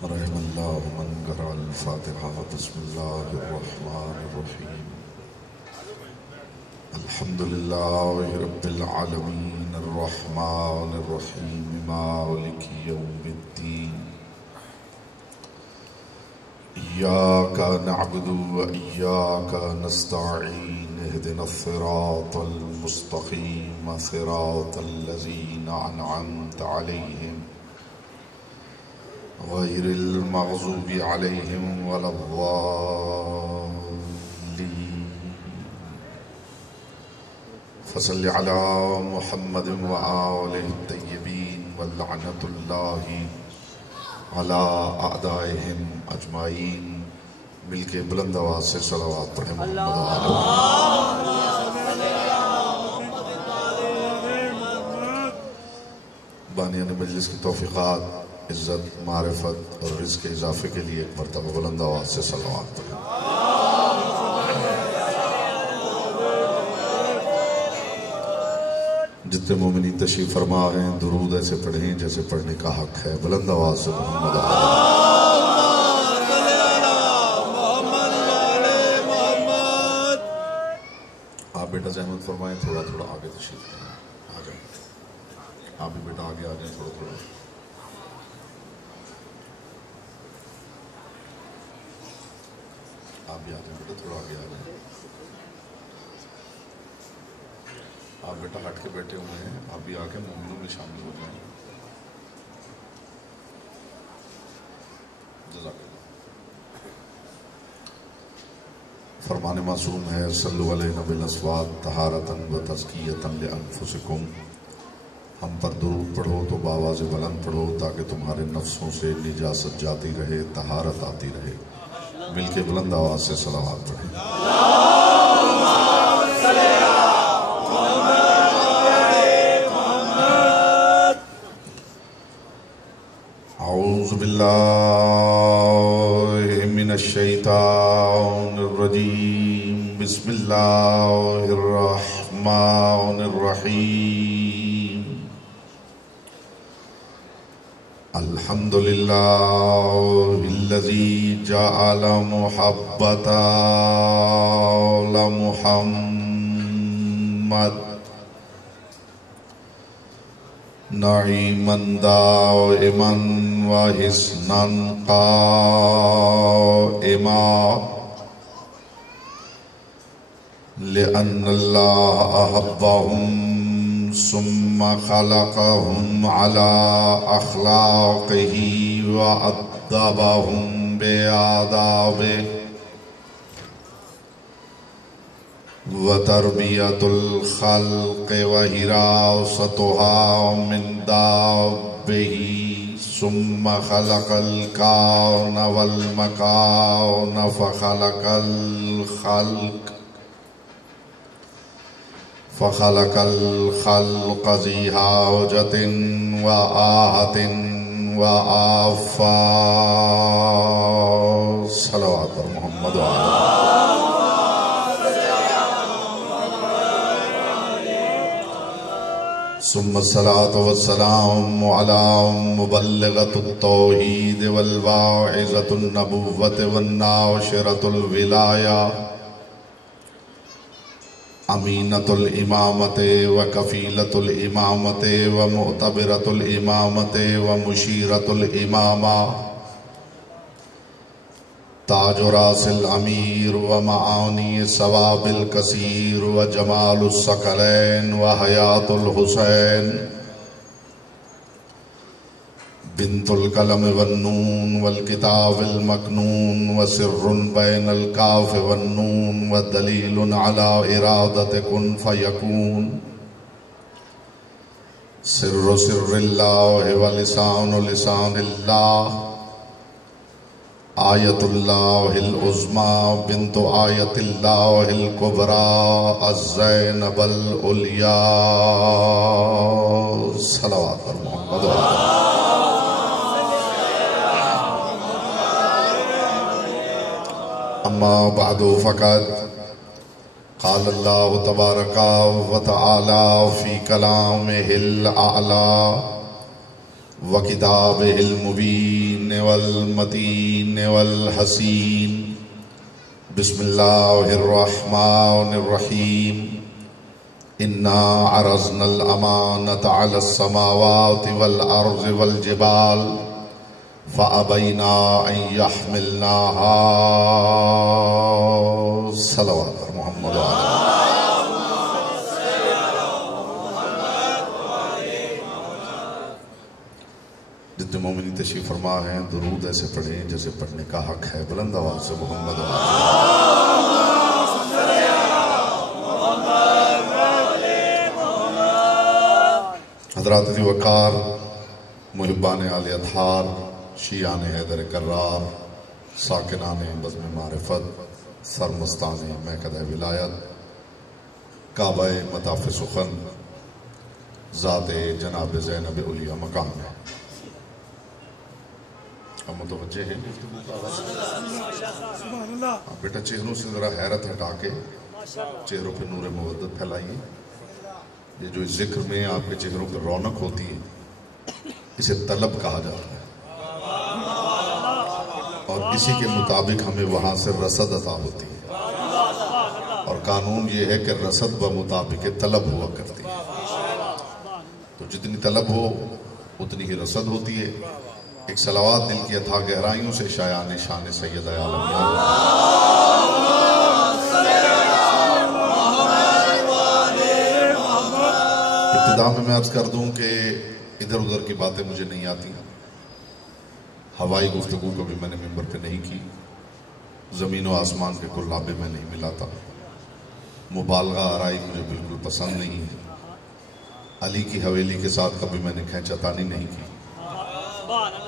رحم اللہ من قرأ الفاتحہ بسم اللہ الرحمن الرحیم الحمدللہ رب العالمین الرحمن الرحیم مالک یوم الدین ایاک نعبد و ایاک نستعین اہدنا الصراط المستقیم صراط الذین انعمت علیہم غیر المغضوب علیہم ولا الضالین فصل علی محمد وآلہ الطیبین واللعنۃ اللہ علی اعدائہم اجمعین۔ مل کے بلند آواز سے صلوات پڑھیں محمد بانیان مجلس کی توفیقات، عزت، معرفت اور رزق کے اضافے کے لیے ایک مرتبہ بلند آواز سے صلوات پڑھیں۔ جتنے مومنین تشریف فرما ہیں درود ایسے پڑھیں جیسے پڑھنے کا حق ہے، بلند آواز سے محمد آپ بیٹا زحمت فرمائیں، تھوڑا تھوڑا آگے تشریف فرمائیں، آ جائیں آپ بھی بیٹا آگے آ جائیں، تھوڑا تھوڑا آپ بھی آ جائیں بیٹا، تھوڑا آگے آ جائیں۔ آپ بیٹا ہٹ کے بیٹھے ہوئے ہیں، آپ بھی آ کے مومنوں میں شامل ہو جائیں۔ جزاک اللہ۔ فرمان معصوم ہے صلو علیہ بالاصوات طہارۃ و تزکیۃ لانفسکم، ہم پر درود پڑھو تو بآواز بلند پڑھو تاکہ تمہارے نفسوں سے نجاست جاتی رہے، طہارت آتی رہے۔ مل کے بلند آواز سے صلوات پڑھیں۔ اعوذ باللہ من الشیطان الرجیم، بسم اللہ الرحمن الرحیم۔ الحمدللہ الذی جعل محبت محمد نعیما دائما وحسنا قائما، لأن اللہ احبهم ثم خلقهم على اخلاقه وأدبهم بآدابه، وتربیۃ الخلق وحراستها من دابه، ثم خلق الکون والمکان فخلق الخلق ذی حاجۃ وآہۃ وآفات۔ صلوات پر محمد وآلہ۔ ثم الصلاة والسلام على مبلغة التوحید والواعظة النبوة والناشرة الولایہ، امینة الامامة وکفیلة الامامة ومعتبرة الامامة ومشیرة الامامة، تاج راس الامیر ومعانی ثواب الکثیر وجمال الثقلین وحیات الحسین، بنت القلم والنون والکتاب المکنون وسر بین الکاف والنون ودلیل علی ارادت کن فیکون، سر سر اللہ ولسان لسان اللہ، آیت اللہ العظمیٰ بنت آیت اللہ الکبریٰ الزینب العلیٰ۔ صلوات پر محمد اما بعد فقد قال اللہ تبارک و تعالی فی کلامہ الاعلی وکتابہ المبین والمتين والحسين بسم الله الرحمن الرحيم إنا عرضنا الأمانة على السماوات والأرض والجبال فأبينا أن يحملناها صلوات محمد جتنے مومنین تشریف فرما ہیں درود ایسے پڑھیں جیسے پڑھنے کا حق ہے، بلند آواز سے محمد حضرات ذی وقار، محبان آل اطہار، شیعان حیدر کرار، ساکنان بزم معرفت، سرمستان مہکدہ ولایت، کعبہ مطاف سخن، ذات جناب زینب علیہ مقام ہے۔ ہم متوجہ ہیں بیٹا چہروں سے ذرا حیرت ہٹا کے چہروں پہ نور مودت پھیلائیے۔ یہ جو ذکر میں آپ کے چہروں پہ رونق ہوتی ہے اسے طلب کہا جاتا ہے، اور اسی کے مطابق ہمیں وہاں سے رسد عطا ہوتی ہے، اور قانون یہ ہے کہ رسد بمطابق طلب ہوا کرتی ہے، تو جتنی طلب ہو اتنی ہی رسد ہوتی ہے۔ ایک صلوات دل کی اتھا گہرائیوں سے شایان شان سید عالم ابتدا میں عرض کر دوں کہ ادھر ادھر کی باتیں مجھے نہیں آتی، ہوائی گفتگو کبھی میں نے ممبر پہ نہیں کی، زمین و آسمان کے قلابے میں نہیں ملاتا، مبالغہ آرائی مجھے بالکل پسند نہیں ہے، علی کی حویلی کے ساتھ کبھی میں نے کھینچتانی نہیں کی،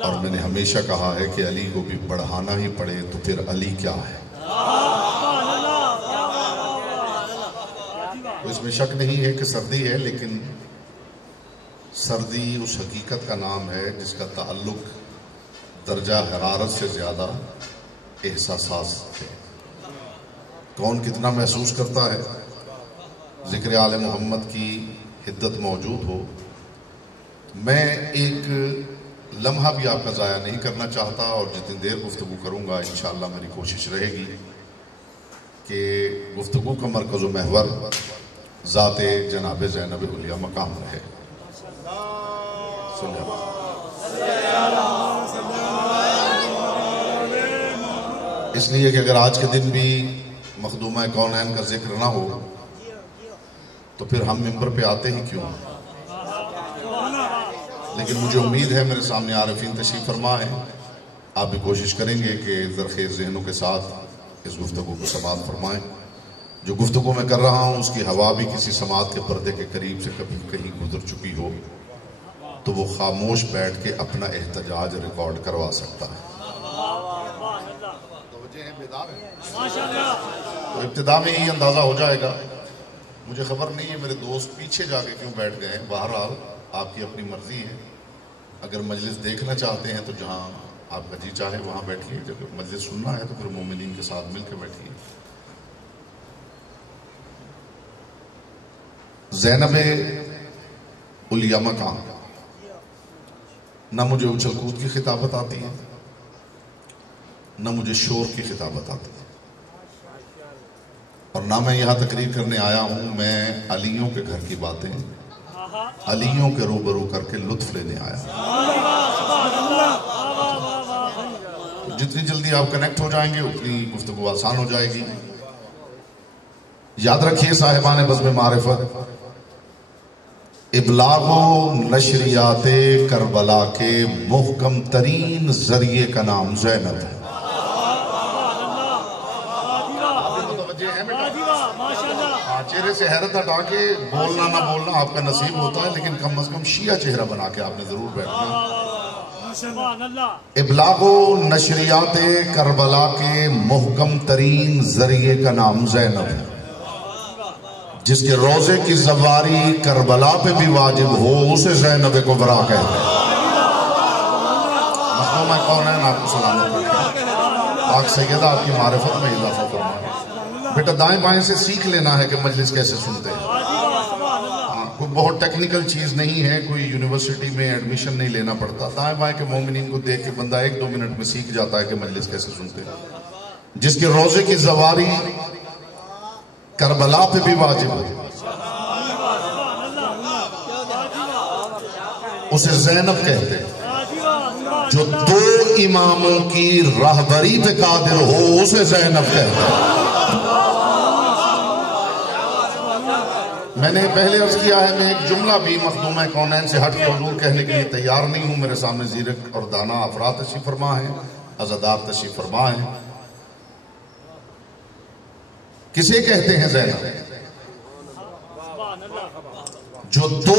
اور میں نے ہمیشہ کہا ہے کہ علی کو بھی بڑھانا ہی پڑے تو پھر علی کیا ہے۔ تو اس میں شک نہیں ہے کہ سردی ہے، لیکن سردی اس حقیقت کا نام ہے جس کا تعلق درجہ حرارت سے زیادہ احساسات سے۔ کون کتنا محسوس کرتا ہے؟ ذکر آل محمد کی حدت موجود ہو۔ میں ایک لمحہ بھی آپ کا ضائع نہیں کرنا چاہتا، اور جتنی دیر گفتگو کروں گا انشاءاللہ میری کوشش رہے گی کہ گفتگو کا مرکز و محور ذات جناب زینب علیہ مقام رہے۔ اس لیے کہ اگر آج کے دن بھی مخدومہ کونین کا ذکر نہ ہو تو پھر ہم ممبر پہ آتے ہی کیوں؟ لیکن مجھے امید ہے میرے سامنے عارفین تشریف فرما ہے، آپ بھی کوشش کریں گے کہ زرخیز ذہنوں کے ساتھ اس گفتگو کو سماعت فرمائیں۔ جو گفتگو میں کر رہا ہوں اس کی ہوا بھی کسی سماعت کے پردے کے قریب سے کبھی کہیں گزر چکی ہو تو وہ خاموش بیٹھ کے اپنا احتجاج ریکارڈ کروا سکتا ہے۔ تو ابتدا میں ہی اندازہ ہو جائے گا، مجھے خبر نہیں ہے میرے دوست پیچھے جا کے کیوں بیٹھ گئے ہیں، بہرحال آپ کی اپنی مرضی ہے، اگر مجلس دیکھنا چاہتے ہیں تو جہاں آپ کا جی چاہے وہاں بیٹھیے، جب مجلس سننا ہے تو پھر مومنین کے ساتھ مل کے بیٹھیے۔ زینب علیہ مقام، نہ مجھے اچھل کود کی خطابت آتی ہے نہ مجھے شور کی خطابت آتی ہے، اور نہ میں یہاں تقریر کرنے آیا ہوں، میں علیوں کے گھر کی باتیں علیوں کے روبرو کر کے لطف لینے آیا۔ جتنی جلدی آپ کنیکٹ ہو جائیں گے اتنی گفتگو آسان ہو جائے گی۔ یاد رکھیے صاحبان بزم معرفت، ابلاغ و نشریات کربلا کے محکم ترین ذریعے کا نام زینب ہے۔ چہرے سے حیرت ہٹا کے بولنا نہ بولنا آپ کا نصیب ہوتا ہے، لیکن کم از کم شیعہ چہرہ بنا کے آپ نے ضرور بیٹھنا۔ ابلاغ و نشریات کربلا کے محکم ترین ذریعے کا نام زینب ہے، جس کے روزے کی زواری کربلا پہ بھی واجب ہو اسے زینب کبریٰ کہتے ہیں۔ مخدوم کونین آپ کو سلامت کرتے ہیں، پاک سیدہ آپ کی معرفت میں اضافہ فرمائے۔ بیٹا دائیں بائیں سے سیکھ لینا ہے کہ مجلس کیسے سنتے ہیں۔ کوئی بہت ٹیکنیکل چیز نہیں ہے، کوئی یونیورسٹی میں ایڈمیشن نہیں لینا پڑتا، دائیں بائیں کے مومنین کو دیکھ کے بندہ 1-2 منٹ میں سیکھ جاتا ہے کہ مجلس کیسے سنتے ہیں۔ جس کے روزے کی زواری کربلا پہ بھی واجب ہے اسے زینب کہتے ہیں، جو 2 اماموں کی راہبری پہ قادر ہو اسے زینب کہتے ہیں۔ میں نے پہلے عرض کیا ہے، میں ایک جملہ بھی مخدومہ کونین سے ہٹ کے حضور کہنے کے لیے تیار نہیں ہوں۔ میرے سامنے زیرک اور دانا افراد تشریف فرما ہیں، عزادار تشریف فرما ہیں۔ کسے کہتے ہیں زینب؟ جو 2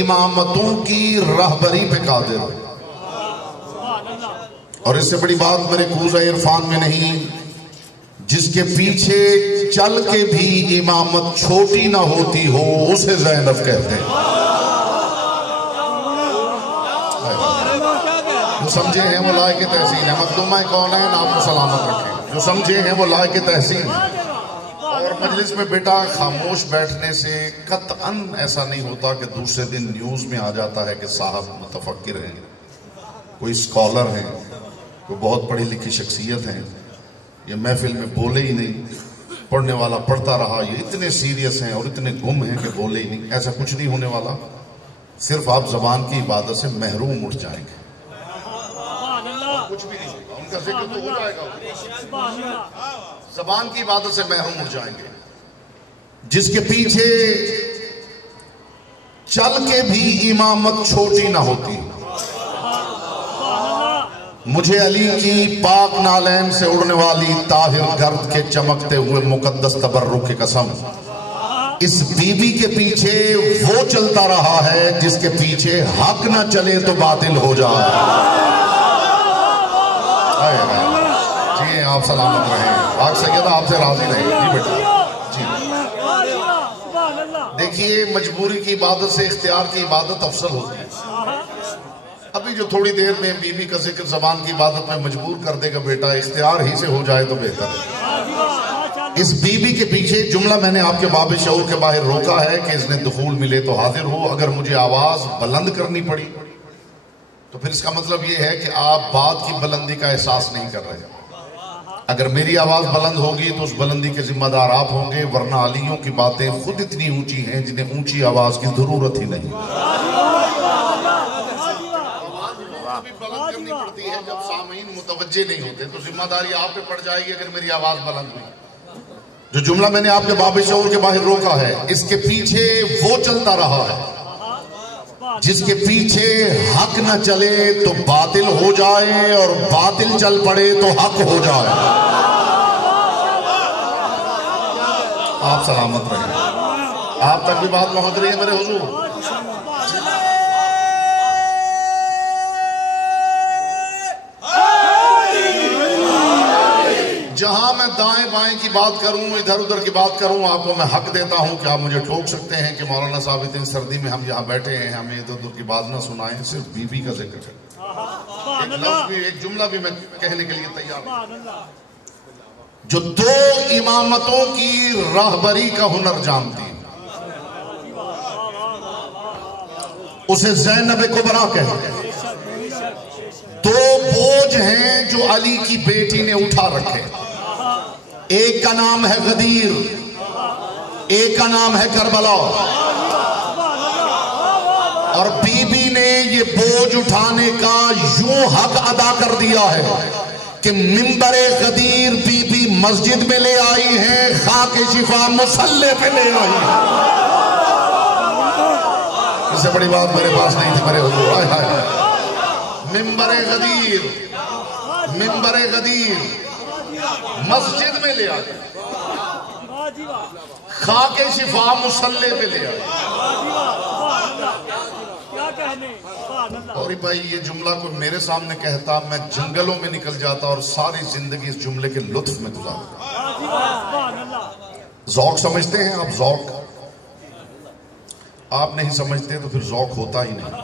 امامتوں کی رہبری پہ قادر ہو۔ اور اس سے بڑی بات میرے کوزہ عرفان میں نہیں، جس کے پیچھے چل کے بھی امامت چھوٹی نہ ہوتی ہو اسے زینب کہتے ہیں۔ جو سمجھے ہیں وہ لائق تحسین ہے، مخدومہ کونین آپ کو سلامت رکھیں۔ جو سمجھے ہیں وہ لائق تحسین ہے۔ اور مجلس میں بیٹا خاموش بیٹھنے سے قطعاً ایسا نہیں ہوتا کہ دوسرے دن نیوز میں آ جاتا ہے کہ صاحب متفکر ہیں، کوئی اسکالر ہیں، کوئی بہت پڑھی لکھی شخصیت ہیں، یہ محفل میں بولے ہی نہیں، پڑھنے والا پڑھتا رہا، یہ اتنے سیریس ہیں اور اتنے گم ہیں کہ بولے ہی نہیں۔ ایسا کچھ نہیں ہونے والا، صرف آپ زبان کی عبادت سے محروم اٹھ جائیں گے، کچھ بھی نہیں ہوگا، ان کا ذکر تو ہو جائے گا، زبان کی عبادت سے محروم اٹھ جائیں گے۔ جس کے پیچھے چل کے بھی امامت چھوٹی نہ ہوتی، مجھے علی کی پاک نالین سے اڑنے والی طاہر گرد کے چمکتے ہوئے مقدس تبرک کی قسم، اس بی بی کے پیچھے وہ چلتا رہا ہے جس کے پیچھے حق نہ چلے تو باطل ہو جائے۔ جی آپ سلامت رہیں، پاک سیدہ آپ سے راضی رہیں۔ جی بیٹا جی دیکھیے، مجبوری کی عبادت سے اختیار کی عبادت افضل ہوتی ہے۔ ابھی جو تھوڑی دیر میں بی بی کا ذکر زبان کی عبادت میں مجبور کر دے گا بیٹا، اختیار ہی سے ہو جائے تو بہتر ہے۔ اس بی بی کے پیچھے جملہ میں نے آپ کے باب شعور کے باہر روکا ہے کہ اس نے دخول ملے تو حاضر ہو۔ اگر مجھے آواز بلند کرنی پڑی تو پھر اس کا مطلب یہ ہے کہ آپ بات کی بلندی کا احساس نہیں کر رہے۔ اگر میری آواز بلند ہوگی تو اس بلندی کے ذمہ دار آپ ہوں گے، ورنہ علیوں کی باتیں خود اتنی اونچی ہیں جنہیں اونچی آواز کی ضرورت ہی نہیں۔ بلند کرنی پڑتی ہے جب سامعین متوجہ نہیں ہوتے، تو ذمہ داری آپ پہ پڑ جائے گی اگر میری آواز بلند ہوئی۔ جو جملہ میں نے آپ کے باب شعور کے باہر روکا ہے، اس کے پیچھے وہ چلتا رہا ہے جس کے پیچھے حق نہ چلے تو باطل ہو جائے اور باطل چل پڑے تو حق ہو جائے۔ آپ سلامت رہیں، آپ تک بھی بات پہنچ رہی ہے میرے حضور؟ جہاں میں دائیں بائیں کی بات کروں، ادھر ادھر کی بات کروں، آپ کو میں حق دیتا ہوں کہ آپ مجھے ٹھوک سکتے ہیں کہ مولانا صاحب اتنی سردی میں ہم یہاں بیٹھے ہیں، ہمیں ادھر ادھر کی بات نہ سنائیں، صرف بی بی کا ذکر ہے۔ ایک لفظ بھی، ایک جملہ بھی میں کہنے کے لیے تیار ہوں۔ جو 2 امامتوں کی راہبری کا ہنر جانتی اسے زینب کبریٰ کہتے ہیں۔ 2 بوجھ ہیں جو علی کی بیٹی نے اٹھا رکھے، ایک کا نام ہے غدیر، ایک کا نام ہے کربلا۔ اور بی بی نے یہ بوجھ اٹھانے کا یوں حق ادا کر دیا ہے کہ منبر غدیر بی بی مسجد میں لے آئی ہیں، خاک شفا مصلی پہ لے آئی ہیں۔ اس سے بڑی بات میرے پاس نہیں تھی میرے حضور۔ آئے ہائے، منبر غدیر، منبر غدیر مسجد میں لے آئے، خاک شفا مصلی پہ لے آئے۔ اور بھائی یہ جملہ کوئی میرے سامنے کہتا، میں جنگلوں میں نکل جاتا اور ساری زندگی اس جملے کے لطف میں گزارتا۔ ذوق سمجھتے ہیں آپ؟ ذوق آپ نہیں سمجھتے تو پھر ذوق ہوتا ہی نہیں۔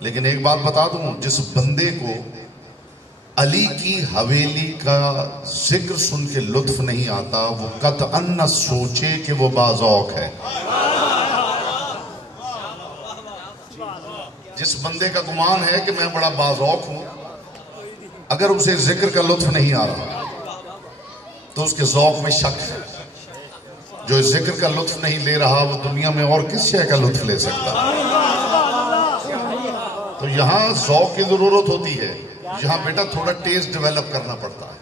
لیکن ایک بات بتا دوں، جس بندے کو علی کی حویلی کا ذکر سن کے لطف نہیں آتا، وہ قطعاً نہ سوچے کہ وہ باذوق ہے۔ جس بندے کا گمان ہے کہ میں بڑا باذوق ہوں، اگر اسے ذکر کا لطف نہیں آ رہا تو اس کے ذوق میں شک ہے. جو اس ذکر کا لطف نہیں لے رہا وہ دنیا میں اور کس شے کا لطف لے سکتا؟ تو یہاں ذوق کی ضرورت ہوتی ہے، یہاں بیٹا تھوڑا ٹیسٹ ڈیولپ کرنا پڑتا ہے.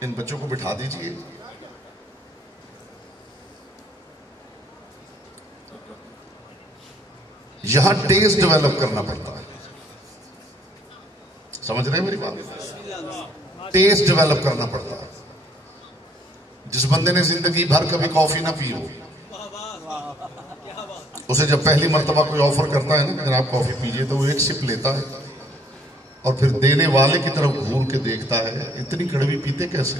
ان بچوں کو بٹھا دیجئے. یہاں ٹیسٹ ڈیولپ کرنا پڑتا ہے. سمجھ رہے ہیں میری بات؟ ٹیسٹ ڈیولپ کرنا پڑتا ہے. جس بندے نے زندگی بھر کبھی کافی نہ پی ہو، اسے جب پہلی مرتبہ کوئی آفر کرتا ہے نا کہ جناب کافی پیجئے، تو وہ ایک سپ لیتا ہے اور پھر دینے والے کی طرف گھور کے دیکھتا ہے اتنی کڑوی پیتے کیسے.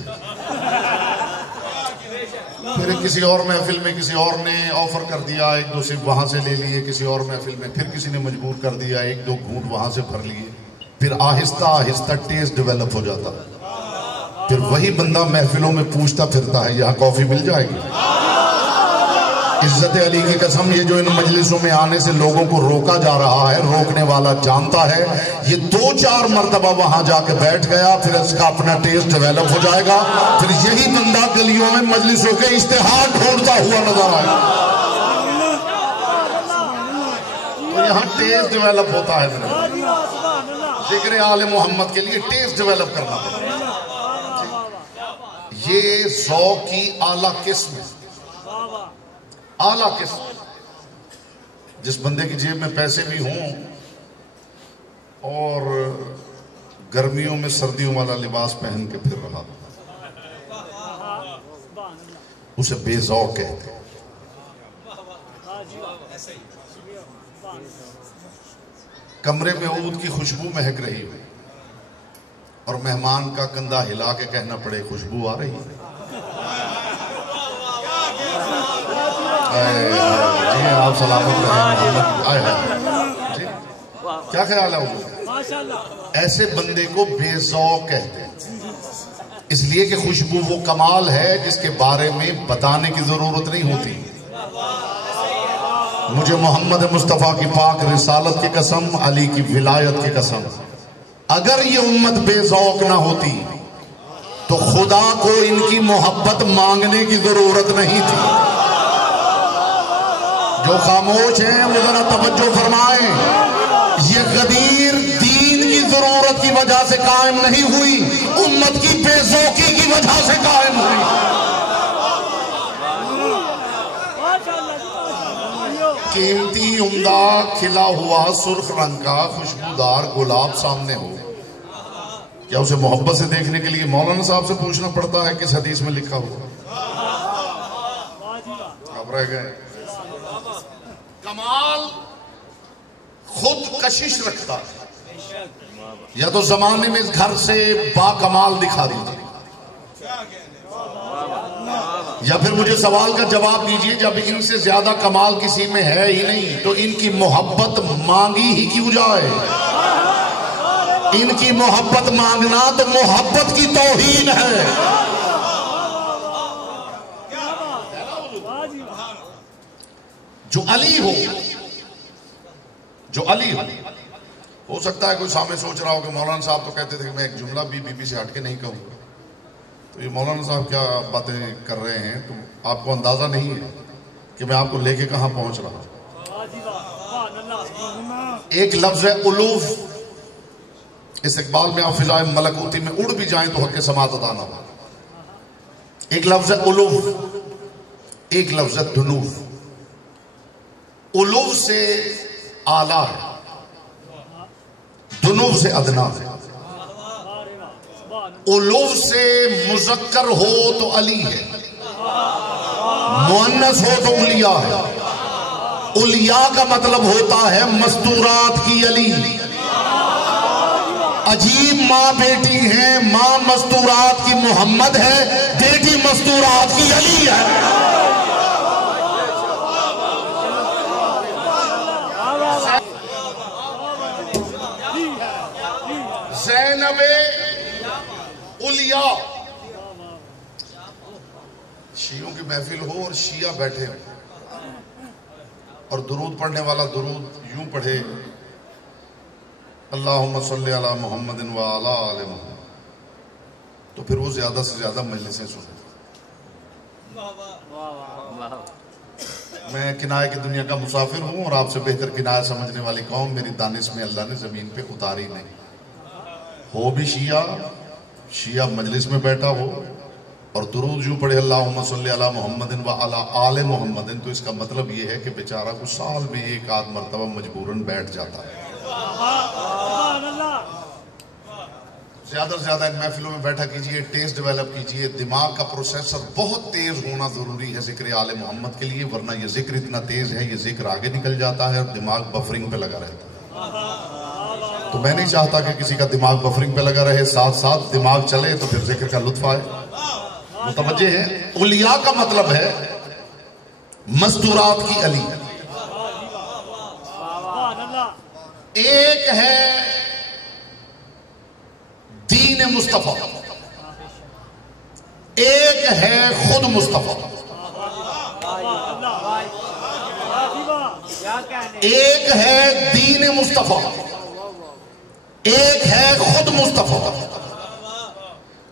پھر کسی اور محفل میں کسی اور نے آفر کر دیا، ایک دو سپ وہاں سے لے لیے، کسی اور محفل میں پھر کسی نے مجبور کر دیا، ایک دو گھونٹ وہاں سے بھر لیے. پھر آہستہ آہستہ ٹیسٹ ڈیولپ ہو جاتا ہے. پھر وہی بندہ محفلوں میں پوچھتا پھرتا ہے یہاں کافی مل جائے گی. عزت علی کی قسم، یہ جو ان مجلسوں میں آنے سے لوگوں کو روکا جا رہا ہے، روکنے والا جانتا ہے یہ 2-4 مرتبہ وہاں جا کے بیٹھ گیا، پھر اس کا اپنا ٹیسٹ ڈیولپ ہو جائے گا. پھر یہی بندہ گلیوں میں مجلسوں کے اشتہار ڈھونڈتا ہوا نظر آئے گا. تو یہاں ٹیسٹ ڈیولپ ہوتا ہے. ذکر آل محمد کے لیے ٹیسٹ ڈیولپ کرنا پڑتا ہے. یہ ذوق کی اعلیٰ قسم ہے. اعلیٰ قسم. جس بندے کی جیب میں پیسے بھی ہوں اور گرمیوں میں سردیوں والا لباس پہن کے پھر رہا، اسے بے ذوق کہتے ہیں. کمرے میں عود کی خوشبو مہک رہی ہو اور مہمان کا کندھا ہلا کے کہنا پڑے خوشبو آ رہی ہے. جی آپ سلامت رہیں. جی کیا خیال ہے حضور؟ ایسے بندے کو بے ذوق کہتے ہیں، اس لیے کہ خوشبو وہ کمال ہے جس کے بارے میں بتانے کی ضرورت نہیں ہوتی. مجھے محمد مصطفیٰ کی پاک رسالت کی قسم، علی کی ولایت کی قسم، اگر یہ امت بے ذوق نہ ہوتی تو خدا کو ان کی محبت مانگنے کی ضرورت نہیں تھی. جو خاموش ہیں وہ ذرا توجہ فرمائیں. یہ غدیر دین کی ضرورت کی وجہ سے قائم نہیں ہوئی، امت کی بے ذوقی کی وجہ سے قائم ہوئی. قیمتی عمدہ کھلا ہوا سرخ رنگ کا خوشبودار گلاب سامنے ہو، کیا اسے محبت سے دیکھنے کے لیے مولانا صاحب سے پوچھنا پڑتا ہے کس حدیث میں لکھا ہوا؟ آپ رہ گئے. کمال خود کشش رکھتا ہے. یا تو زمانے میں اس گھر سے با کمال دکھا دیجیے، یا پھر مجھے سوال کا جواب دیجیے جب ان سے زیادہ کمال کسی میں ہے ہی نہیں تو ان کی محبت مانگی ہی کیوں جائے؟ ان کی محبت مانگنا تو محبت کی توہین ہے. جو علی ہو، جو علی ہو سکتا ہے کوئی سامنے سوچ رہا ہو کہ مولانا صاحب تو کہتے تھے کہ میں ایک جملہ بھی بی بی سے ہٹ کے نہیں کہوں گا، تو یہ مولانا صاحب کیا باتیں کر رہے ہیں، تو آپ کو اندازہ نہیں ہے کہ میں آپ کو لے کے کہاں پہنچ رہا ہوں. ایک لفظ ہے الوف. استقبال میں آپ فضائے ملکوتی میں اڑ بھی جائیں تو حق سماعت ادا نہ ہو. ایک لفظ ہے الوف، ایک لفظ ہے دنوف. الوف سے اعلیٰ ہے، دنوف سے ادنا ہے. الوف سے مذکر ہو تو علی ہے، مؤنث ہو تو اولیاء ہے. اولیاء کا مطلب ہوتا ہے مستورات کی علی. عجیب ماں بیٹی ہیں، ماں مستورات کی محمد ہے، بیٹی مستورات کی علی ہے. زینب اولیاء. شیعوں کی محفل ہو اور شیعہ بیٹھے ہو اور درود پڑھنے والا درود یوں پڑھے اللہم صلی علی محمد وعلی آل محمد، تو پھر وہ زیادہ سے زیادہ مجلسیں سنیں۔ میں کنائے کی دنیا کا مسافر ہوں، اور آپ سے بہتر کنایہ سمجھنے والی قوم میری دانش میں اللہ نے زمین پہ اتاری نہیں۔ ہو بھی شیعہ مجلس میں بیٹھا ہو اور درود جو پڑھے اللہم صلی علی محمد وعلی آل محمد، تو اس کا مطلب یہ ہے کہ بیچارہ کو سال میں ایک آدھ مرتبہ مجبوراً بیٹھ جاتا ہے۔ زیادہ سے زیادہ ان محفلوں میں بیٹھا کیجئے، ٹیسٹ ڈیولپ کیجئے۔ دماغ کا پروسیسر بہت تیز ہونا ضروری ہے ذکر آل محمد کے لیے، ورنہ یہ ذکر اتنا تیز ہے، یہ ذکر آگے نکل جاتا ہے اور دماغ بفرنگ پہ لگا رہتا ہے۔ تو میں نہیں چاہتا کہ کسی کا دماغ بفرنگ پہ لگا رہے، ساتھ ساتھ دماغ چلے تو پھر ذکر کا لطف آئے۔ متوجہ ہے؟ اولیاء کا مطلب ہے مستورات کی علی۔ ایک ہے دین مصطفیٰ، ایک ہے خود مصطفیٰ۔ ایک ہے دین مصطفیٰ، ایک ہے خود مصطفیٰ۔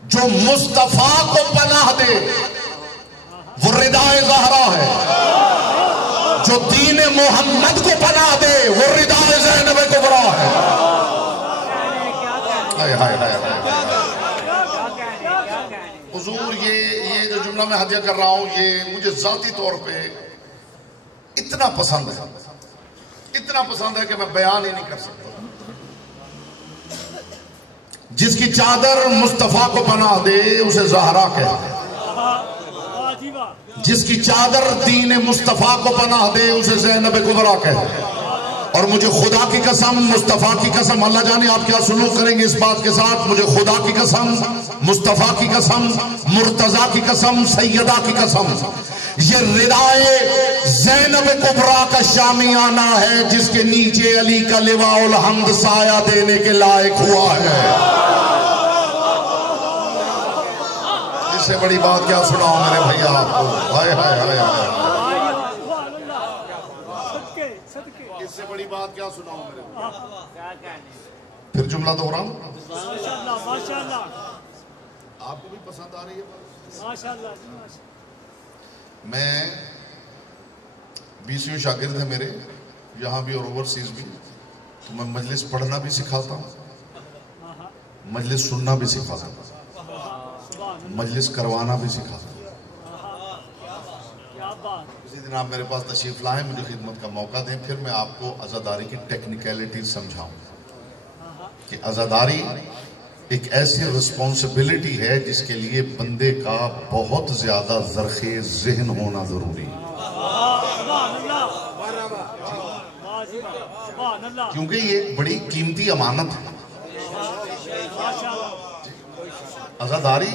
جو مصطفیٰ کو پناہ دے وہ ردائے زہرا ہے، جو دین محمد کو پناہ دے وہ ردائے زینب کبریٰ ہے۔ حضور یہ جو جملہ میں ہدیہ کر رہا ہوں، یہ مجھے ذاتی طور پہ اتنا پسند ہے کہ میں بیان ہی نہیں کر سکتا۔ جس کی چادر مصطفیٰ کو پناہ دے اسے زہرا کہتے ہیں، جس کی چادر دین مصطفیٰ کو پناہ دے اسے زینب کبریٰ کہتے ہیں۔ اور مجھے خدا کی قسم، مصطفیٰ کی قسم، اللہ جانے آپ کیا سلوک کریں گے اس بات کے ساتھ، مجھے خدا کی قسم، مصطفیٰ کی قسم، مرتضیٰ کی قسم، سیدہ کی قسم، یہ ردائے زینب کبریٰ کا شامیانہ ہے جس کے نیچے علی کا لواء الحمد سایہ دینے کے لائق ہوا ہے۔ اس سے بڑی بات کیا سناؤں میرے بھائیہ آپ کو؟ ہائے ہائے ہائے ہائے، اس سے بڑی بات کیا سناؤں میرے بھائیہ؟ پھر جملہ دہراؤں؟ آپ کو بھی پسند آ رہی ہے؟ میں 20 شاگرد ہیں میرے یہاں بھی اور اوورسیز بھی، تو میں مجلس پڑھنا بھی سکھاتا ہوں، مجلس سننا بھی سکھاتا ہوں، مجلس کروانا بھی سکھاتا ہوں۔ اسی دن آپ میرے پاس تشریف لائیں، مجھے خدمت کا موقع دیں، پھر میں آپ کو عزاداری کی ٹیکنیکلٹی سمجھاؤں کہ عزاداری ایک ایسی رسپانسبلٹی ہے جس کے لیے بندے کا بہت زیادہ زرخیز ذہن ہونا ضروری ہے، کیونکہ یہ بڑی قیمتی امانت ہے۔ عزاداری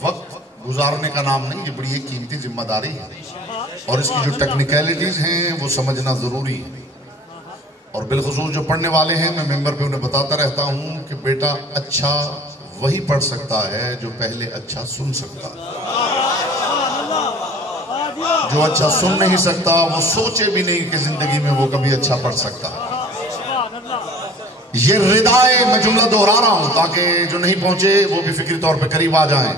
وقت گزارنے کا نام نہیں، یہ بڑی ایک قیمتی ذمہ داری ہے، اور اس کی جو ٹیکنیکلٹیز ہیں وہ سمجھنا ضروری ہے۔ اور بالخصوص جو پڑھنے والے ہیں، میں ممبر پہ انہیں بتاتا رہتا ہوں کہ بیٹا اچھا وہی پڑھ سکتا ہے جو پہلے اچھا سن سکتا ہے، جو اچھا سن نہیں سکتا وہ سوچے بھی نہیں کہ زندگی میں وہ کبھی اچھا پڑھ سکتا ہے۔ یہ ردائے، میں جملہ دہرا رہا ہوں تاکہ جو نہیں پہنچے وہ بھی فکری طور پہ قریب آ جائیں،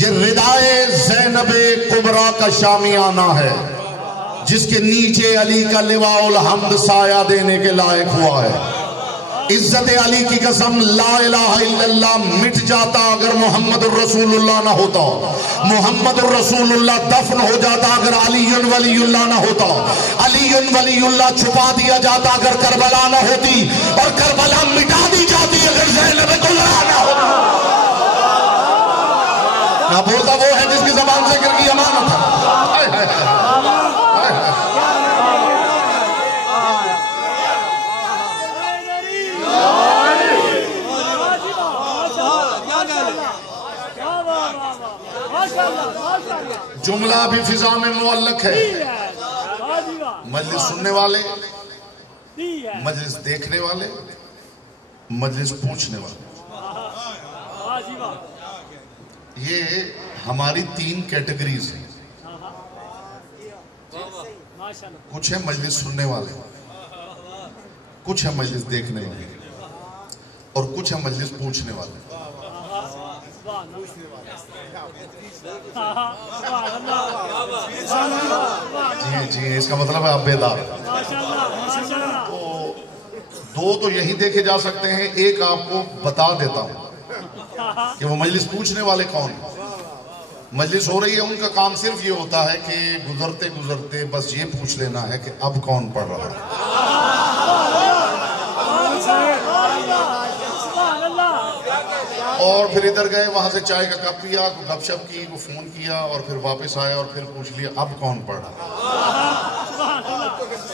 یہ ردائے زینب کبریٰ کا شامیانہ ہے جس کے نیچے علی کا لواء الحمد سایہ دینے کے لائق ہوا ہے۔ عزت علی کی قسم، لا الہ الا اللہ مٹ جاتا اگر محمد الرسول اللہ نہ ہوتا، محمد الرسول اللہ دفن ہو جاتا اگر علی ولی اللہ نہ ہوتا، علی ولی اللہ چھپا دیا جاتا اگر کربلا نہ ہوتی، اور کربلا مٹا دی جاتی اگر زینب کبریٰ نہ ہوتی۔ نہ بولتا وہ ہے جس کی زبان ذکر کی امانت ہے۔ جملہ بھی فضا میں معلق ہے، مجلس سننے والے، مجلس دیکھنے والے، مجلس پوچھنے والے، یہ ہماری 3 کیٹیگریز ہیں۔ کچھ ہے مجلس سننے والے، کچھ ہے مجلس دیکھنے والے، اور کچھ ہے مجلس پوچھنے والے. جی اس کا مطلب ہے آپ بیدار. دو تو یہی دیکھے جا سکتے ہیں. ایک آپ کو بتا دیتا ہوں کہ وہ مجلس پوچھنے والے کون ہیں. مجلس ہو رہی ہے، ان کا کام صرف یہ ہوتا ہے کہ گزرتے گزرتے بس یہ پوچھ لینا ہے کہ اب کون پڑھ رہا ہے. اور پھر ادھر گئے، وہاں سے چائے کا کپ پیا، گپ شپ کی، وہ فون کیا، اور پھر واپس آیا اور پھر پوچھ لیا اب کون پڑھ رہا ہے.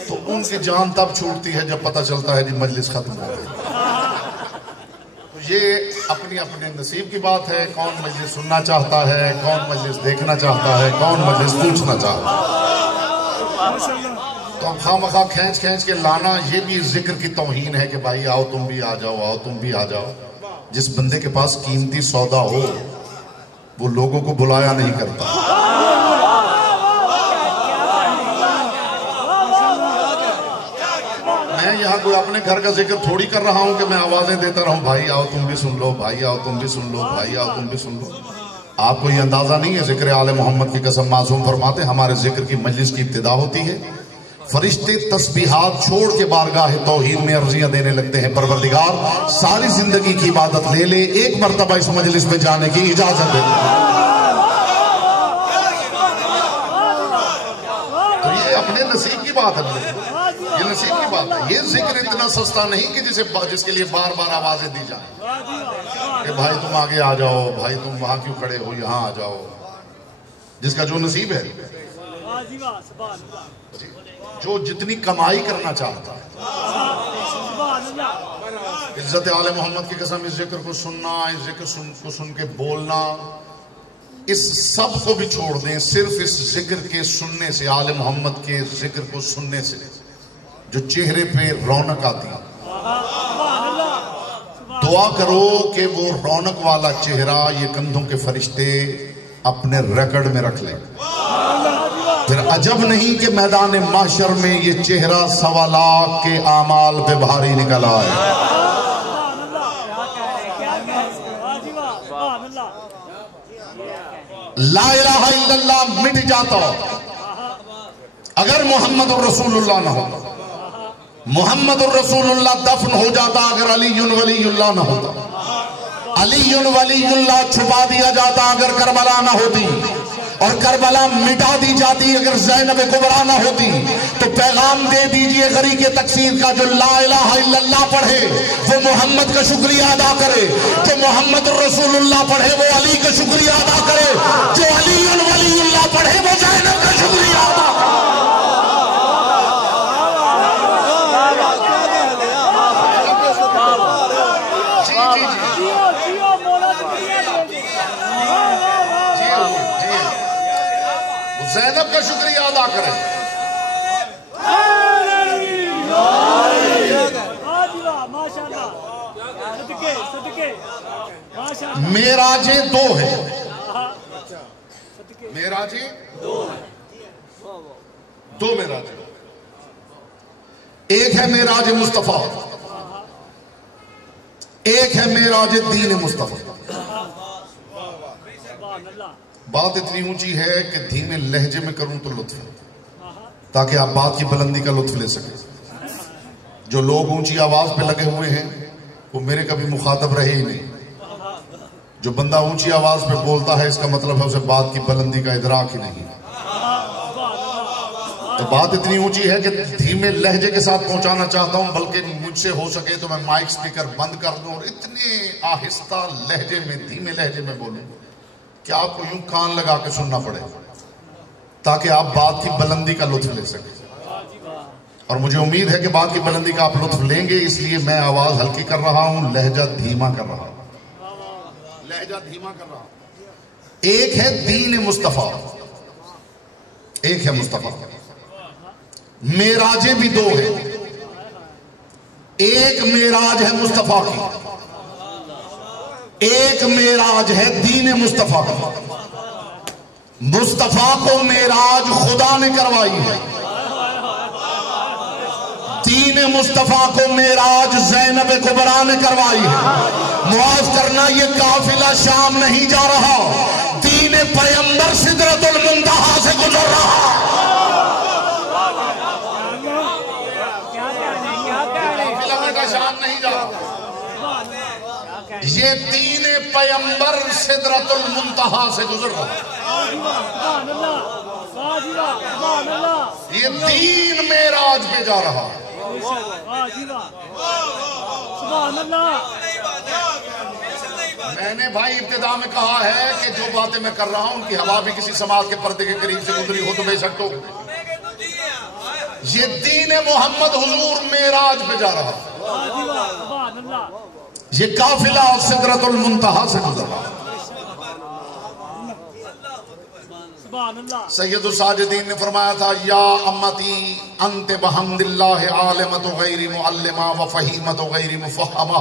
تو ان کی جان تب چھوٹتی ہے جب پتہ چلتا ہے جی مجلس ختم ہو گئی. تو یہ اپنی اپنے نصیب کی بات ہے. کون مجلس سننا چاہتا ہے، کون مجلس دیکھنا چاہتا ہے، کون مجلس پوچھنا چاہتا ہے. تو ہم خواہ مخواہ کھینچ کھینچ کے لانا، یہ بھی ذکر کی توہین ہے کہ بھائی آؤ تم بھی آ جاؤ، آؤ تم بھی آ جاؤ. جس بندے کے پاس قیمتی سودا ہو وہ لوگوں کو بلایا نہیں کرتا. میں یہاں کوئی اپنے گھر کا ذکر تھوڑی کر رہا ہوں کہ میں آوازیں دیتا رہوں بھائی آؤ تم بھی سن لو، بھائی آؤ تم بھی سن لو، بھائی آؤ تم بھی سن لو. آپ کو یہ اندازہ نہیں ہے، ذکر آل محمد کی قسم معصوم فرماتے ہمارے ذکر کی مجلس کی ابتدا ہوتی ہے، فرشتے تسبیحات چھوڑ کے بارگاہ توحید میں عرضیاں دینے لگتے ہیں پروردگار ساری زندگی کی عبادت لے لے، ایک مرتبہ اس مجلس میں جانے کی اجازت دے. تو یہ اپنے نصیب کی بات ہے، یہ نصیب کی بات ہے. یہ ذکر اتنا سستا نہیں کہ جس کے لیے بار بار آوازیں دی جائیں کہ بھائی تم آگے آ جاؤ، بھائی تم وہاں کیوں کھڑے ہو، یہاں آ جاؤ. جس کا جو نصیب ہے، جو جتنی کمائی کرنا چاہتا ہے، عزت آل محمد کی قسم اس ذکر کو سننا، اس ذکر کو سن کے بولنا، اس سب کو بھی چھوڑ دیں. صرف اس ذکر کے سننے سے، آل محمد کے ذکر کو سننے سے جو چہرے پہ رونق آتی ہے، دعا کرو کہ وہ رونق والا چہرہ یہ کندھوں کے فرشتے اپنے ریکارڈ میں رکھ لیں. پھر عجب نہیں کہ میدان محشر میں یہ چہرہ 1.25 لاکھ کے اعمال پہ بھاری نکل آئے. لا الہ الا اللہ مٹ جاتا اگر محمد الرسول اللہ نہ ہوتا، محمد الرسول اللہ دفن ہو جاتا اگر علی ولی اللہ نہ ہوتا، علی ولی اللہ چھپا دیا جاتا اگر کربلا نہ ہوتی، اور کربلا مٹا دی جاتی اگر زینب کبریٰ نہ ہوتی. تو پیغام دے دیجئے غریق تکفیر کا، جو لا الہ الا اللہ پڑھے وہ محمد کا شکریہ ادا کرے، جو محمد الرسول اللہ پڑھے وہ علی کا شکریہ ادا کرے، جو علی ولی اللہ پڑھے وہ زینب کا شکریہ ادا کرے. زینب کا شکریہ ادا کریں. معراجیں 2 ہیں، معراجیں 2 معراجیں. ایک ہے معراج مصطفیٰ، ایک ہے معراج دین مصطفیٰ. بات اتنی اونچی ہے کہ دھیمے لہجے میں کروں تو لطف ہے، تاکہ آپ بات کی بلندی کا لطف لے سکیں. جو لوگ اونچی آواز پہ لگے ہوئے ہیں وہ میرے کبھی مخاطب رہے ہی نہیں. جو بندہ اونچی آواز پہ بولتا ہے اس کا مطلب ہے اسے بات کی بلندی کا ادراک ہی نہیں. تو بات اتنی اونچی ہے کہ دھیمے لہجے کے ساتھ پہنچانا چاہتا ہوں، بلکہ مجھ سے ہو سکے تو میں مائک سپیکر بند کر دوں اور اتنے آہستہ لہجے میں، دھیمے لہجے میں بولوں کہ آپ کو یوں کان لگا کے سننا پڑے، تاکہ آپ بات کی بلندی کا لطف لے سکیں. اور مجھے امید ہے کہ بات کی بلندی کا آپ لطف لیں گے، اس لیے میں آواز ہلکی کر رہا ہوں، لہجہ دھیما کر رہا ہوں، لہجہ دھیما کر رہا ہوں. ایک ہے دین مصطفیٰ، ایک ہے مصطفیٰ. معراجیں بھی 2 ہیں. ایک معراج ہے مصطفیٰ کی، ایک معراج ہے دین مصطفیٰ کی. مصطفیٰ کو معراج خدا نے کروائی ہے، دین مصطفیٰ کو معراج زینب کبریٰ نے کروائی ہے. معاف کرنا یہ قافلہ شام نہیں جا رہا، دین پیغمبر سدرۃ المنتہا سے گزر رہا. شام نہیں جا رہا، یہ دین پیغمبر سدرۃ المنتہا سے گزر رہا. یہ دین معراج پہ جا رہا. میں نے بھائی ابتدا میں کہا ہے کہ جو باتیں میں کر رہا ہوں ان کی ہوا بھی کسی سماج کے پردے کے قریب سے گزری ہو تو بے شک تو یہ دین محمد حضور معراج پہ جا رہا. یہ قافلہ سدرۃ المنتہا سے گزر رہا. سید الساجدین نے فرمایا تھا یا امتی انت بحمد اللہ عالمت غیر معلمہ و فہیمت غیر مفہمہ.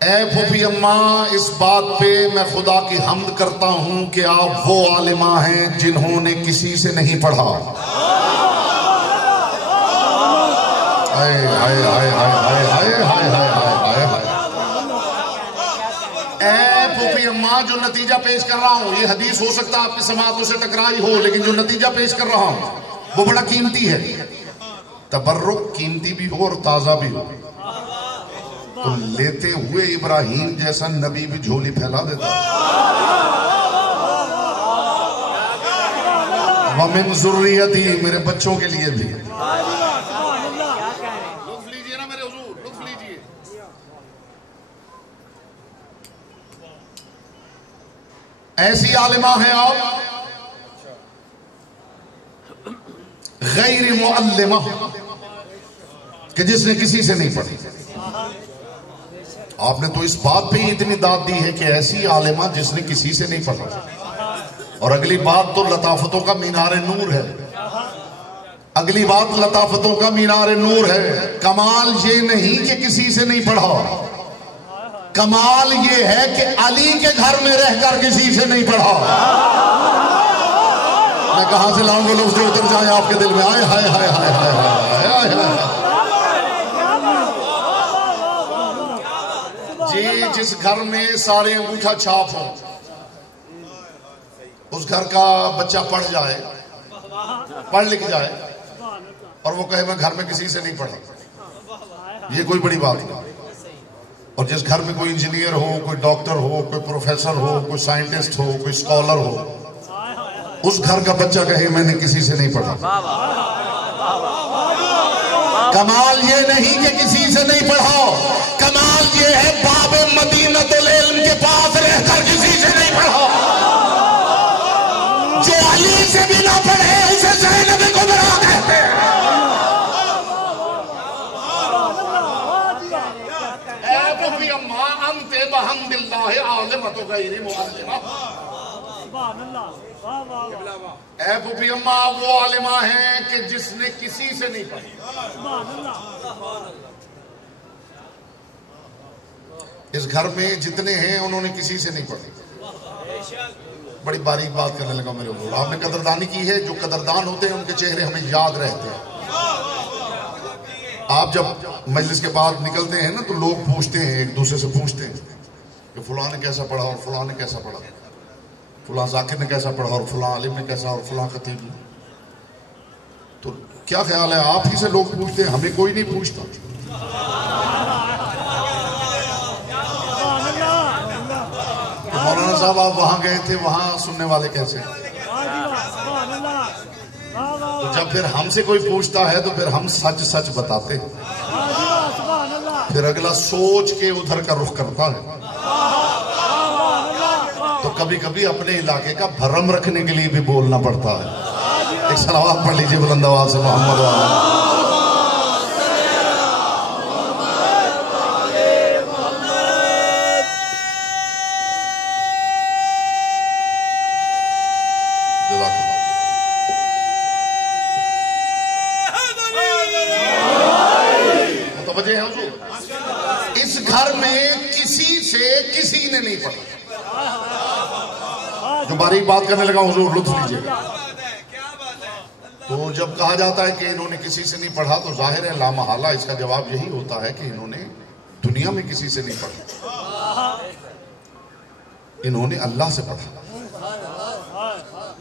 اے پھوپھی اماں، اس بات پہ میں خدا کی حمد کرتا ہوں کہ آپ وہ عالمہ ہیں جنہوں نے کسی سے نہیں پڑھا. اے پھوپھی اماں، جو نتیجہ پیش کر رہا ہوں، یہ حدیث ہو سکتا ہے آپ کی سماعتوں سے ٹکرائی ہو، لیکن جو نتیجہ پیش کر رہا ہوں وہ بڑا قیمتی ہے. تبرک قیمتی بھی ہو اور تازہ بھی ہو. تو لیتے ہوئے ابراہیم جیسا نبی بھی جھولی پھیلا دیتا. وَمِن ذُرِّيَّتِي، میرے بچوں کے لیے بھی. لطف لیجئے نا میرے حضور، لطف لیجئے. ایسی عالمہ ہیں آپ غیر معلمہ کہ جس نے کسی سے نہیں پڑھی. آپ نے تو اس بات پہ اتنی داد دی ہے کہ ایسی عالمہ جس نے کسی سے نہیں پڑھا. اور اگلی بات تو لطافتوں کا مینار نور ہے. اگلی بات لطافتوں کا مینار نور ہے. کمال یہ نہیں کہ کسی سے نہیں پڑھا، کمال یہ ہے کہ علی کے گھر میں رہ کر کسی سے نہیں پڑھا. میں کہاں سے لاؤں گا لفظ جو اتر جائیں آپ کے دل میں. آئے ہائے ہائے ہائے ہائے ہائے ہائے. جی جس گھر میں سارے انگوٹھا چھاپ ہوں، اس گھر کا بچہ پڑھ جائے، پڑھ لکھ جائے اور وہ کہے میں گھر میں کسی سے نہیں پڑھا، یہ کوئی بڑی بات نہیں. اور جس گھر میں کوئی انجینئر ہو، کوئی ڈاکٹر ہو، کوئی پروفیسر ہو، کوئی سائنٹسٹ ہو، کوئی اسکالر ہو، اس گھر کا بچہ کہے میں نے کسی سے نہیں پڑھا. کمال یہ نہیں کہ کسی سے نہیں پڑھا، کمال یہ ہے باب مدینۃ العلم کے پاس رہ کر کسی سے نہیں پڑھا. جو علی سے بھی نہ پڑھے اسے زینب کبریٰ کہتے ہیں. اے پھوپھی اماں انت بحمد اللہ عالمت غیر معلمہ. اے پھوپھی اماں وہ عالمہ ہیں کہ جس نے کسی سے نہیں پڑھی. اس گھر میں جتنے ہیں انہوں نے کسی سے نہیں پڑھی. بڑی باریک بات کرنے لگا میرے حضور. آپ نے قدردانی کی ہے. جو قدردان ہوتے ہیں ان کے چہرے ہمیں یاد رہتے ہیں. آپ جب مجلس کے بعد نکلتے ہیں نا تو لوگ پوچھتے ہیں، ایک دوسرے سے پوچھتے ہیں کہ فلاں نے کیسا پڑھا اور فلاں نے کیسا پڑھا، فلاں ذاکر نے کیسا پڑھا اور فلاں عالم نے کیسا اور فلاں خطیب نے. تو کیا خیال ہے آپ ہی سے لوگ پوچھتے ہیں، ہمیں کوئی نہیں پوچھتا. مولانا صاحب آپ وہاں گئے تھے، وہاں سننے والے کیسے ہیں؟ تو جب پھر ہم سے کوئی پوچھتا ہے تو پھر ہم سچ سچ بتاتے ہیں. پھر اگلا سوچ کے ادھر کا رخ کرتا ہے. تو کبھی کبھی اپنے علاقے کا بھرم رکھنے کے لیے بھی بولنا پڑتا ہے. ایک صلوات پڑھ لیجئے بلند آواز سے محمد والا. اس گھر میں کسی سے کسی نے نہیں پڑھا. جو باریک بات کرنے لگا حضور لطف لیجئے. تو تو جب کہا جاتا ہے کہ انہوں نے کسی سے نہیں پڑھا تو ظاہر ہے لامحالہ اس کا جواب یہی ہوتا ہے کہ انہوں نے دنیا میں کسی سے نہیں پڑھا، انہوں نے اللہ سے پڑھا۔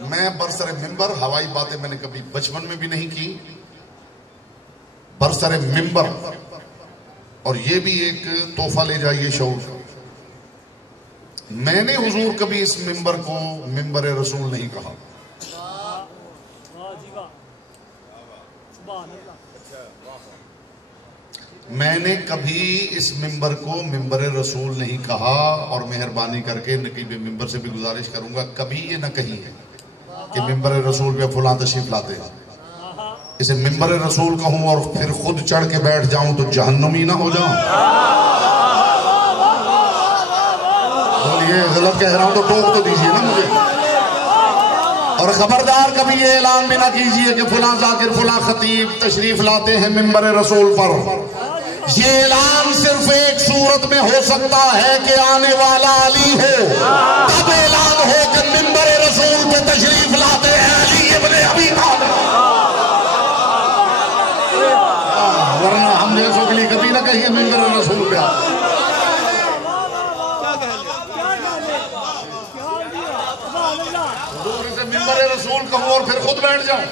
میں برسر ممبر، ہوائی باتیں میں نے کبھی بچپن میں بھی نہیں کی، برسر ممبر، اور یہ بھی ایک تحفہ لے جائیے شعور، میں نے حضور کبھی اس ممبر کو ممبر رسول نہیں کہا، میں نے کبھی اس ممبر کو ممبر رسول نہیں کہا، اور مہربانی کر کے نقیب ممبر سے بھی گزارش کروں گا کبھی یہ نہ کہیے کہ ممبر رسول پہ فلاں تشریف لاتے ہیں، اسے ممبر رسول کہوں اور پھر خود چڑھ کے بیٹھ جاؤں تو جہنمی نہ ہو جاؤں؟ بولیے غلط کہہ رہا ہوں تو ٹوک تو دیجئے نا مجھے، اور خبردار کبھی یہ اعلان بھی نہ کیجئے کہ فلاں ذاکر فلاں خطیب تشریف لاتے ہیں ممبر رسول پر۔ یہ اعلان صرف ایک صورت میں ہو سکتا ہے کہ آنے والا علی ہو، تب اعلان ہو کہ ممبر رسول پہ تشریف لاتے ہیں علی ابن ابی طالب، ورنہ ہم جیسوں کے لیے کبھی نہ کہیے ممبر رسول پہ آتے ہیں۔ حضور اسے ممبر رسول کہو اور پھر خود بیٹھ جاؤ۔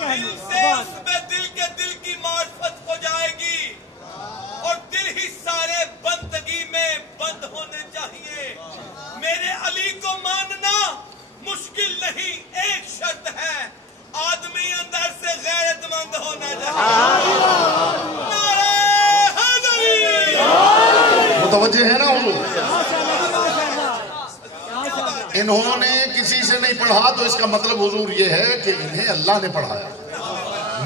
دل سے اس میں دل کے دل کی معرفت ہو جائے گی، اور دل ہی سارے بندگی میں بند ہونے چاہیے۔ میرے علی کو ماننا مشکل نہیں، ایک شرط ہے، آدمی اندر سے غیرت مند ہونا چاہیے۔ نعرہ حیدری! متوجہ ہے نا حضور؟ انہوں نے کسی سے نہیں پڑھا تو اس کا مطلب حضور یہ ہے کہ انہیں اللہ نے پڑھایا۔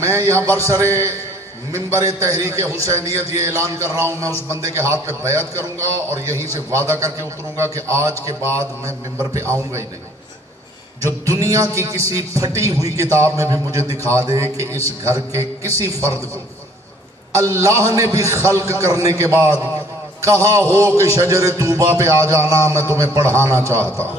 میں یہاں برسر ممبر تحریک حسینیت یہ اعلان کر رہا ہوں، میں اس بندے کے ہاتھ پہ بیعت کروں گا اور یہیں سے وعدہ کر کے اتروں گا کہ آج کے بعد میں ممبر پہ آؤں گا ہی نہیں، جو دنیا کی کسی پھٹی ہوئی کتاب میں بھی مجھے دکھا دے کہ اس گھر کے کسی فرد کو اللہ نے بھی خلق کرنے کے بعد کہا ہو کہ شجر طوبہ پہ آ جانا میں تمہیں پڑھانا چاہتا ہوں۔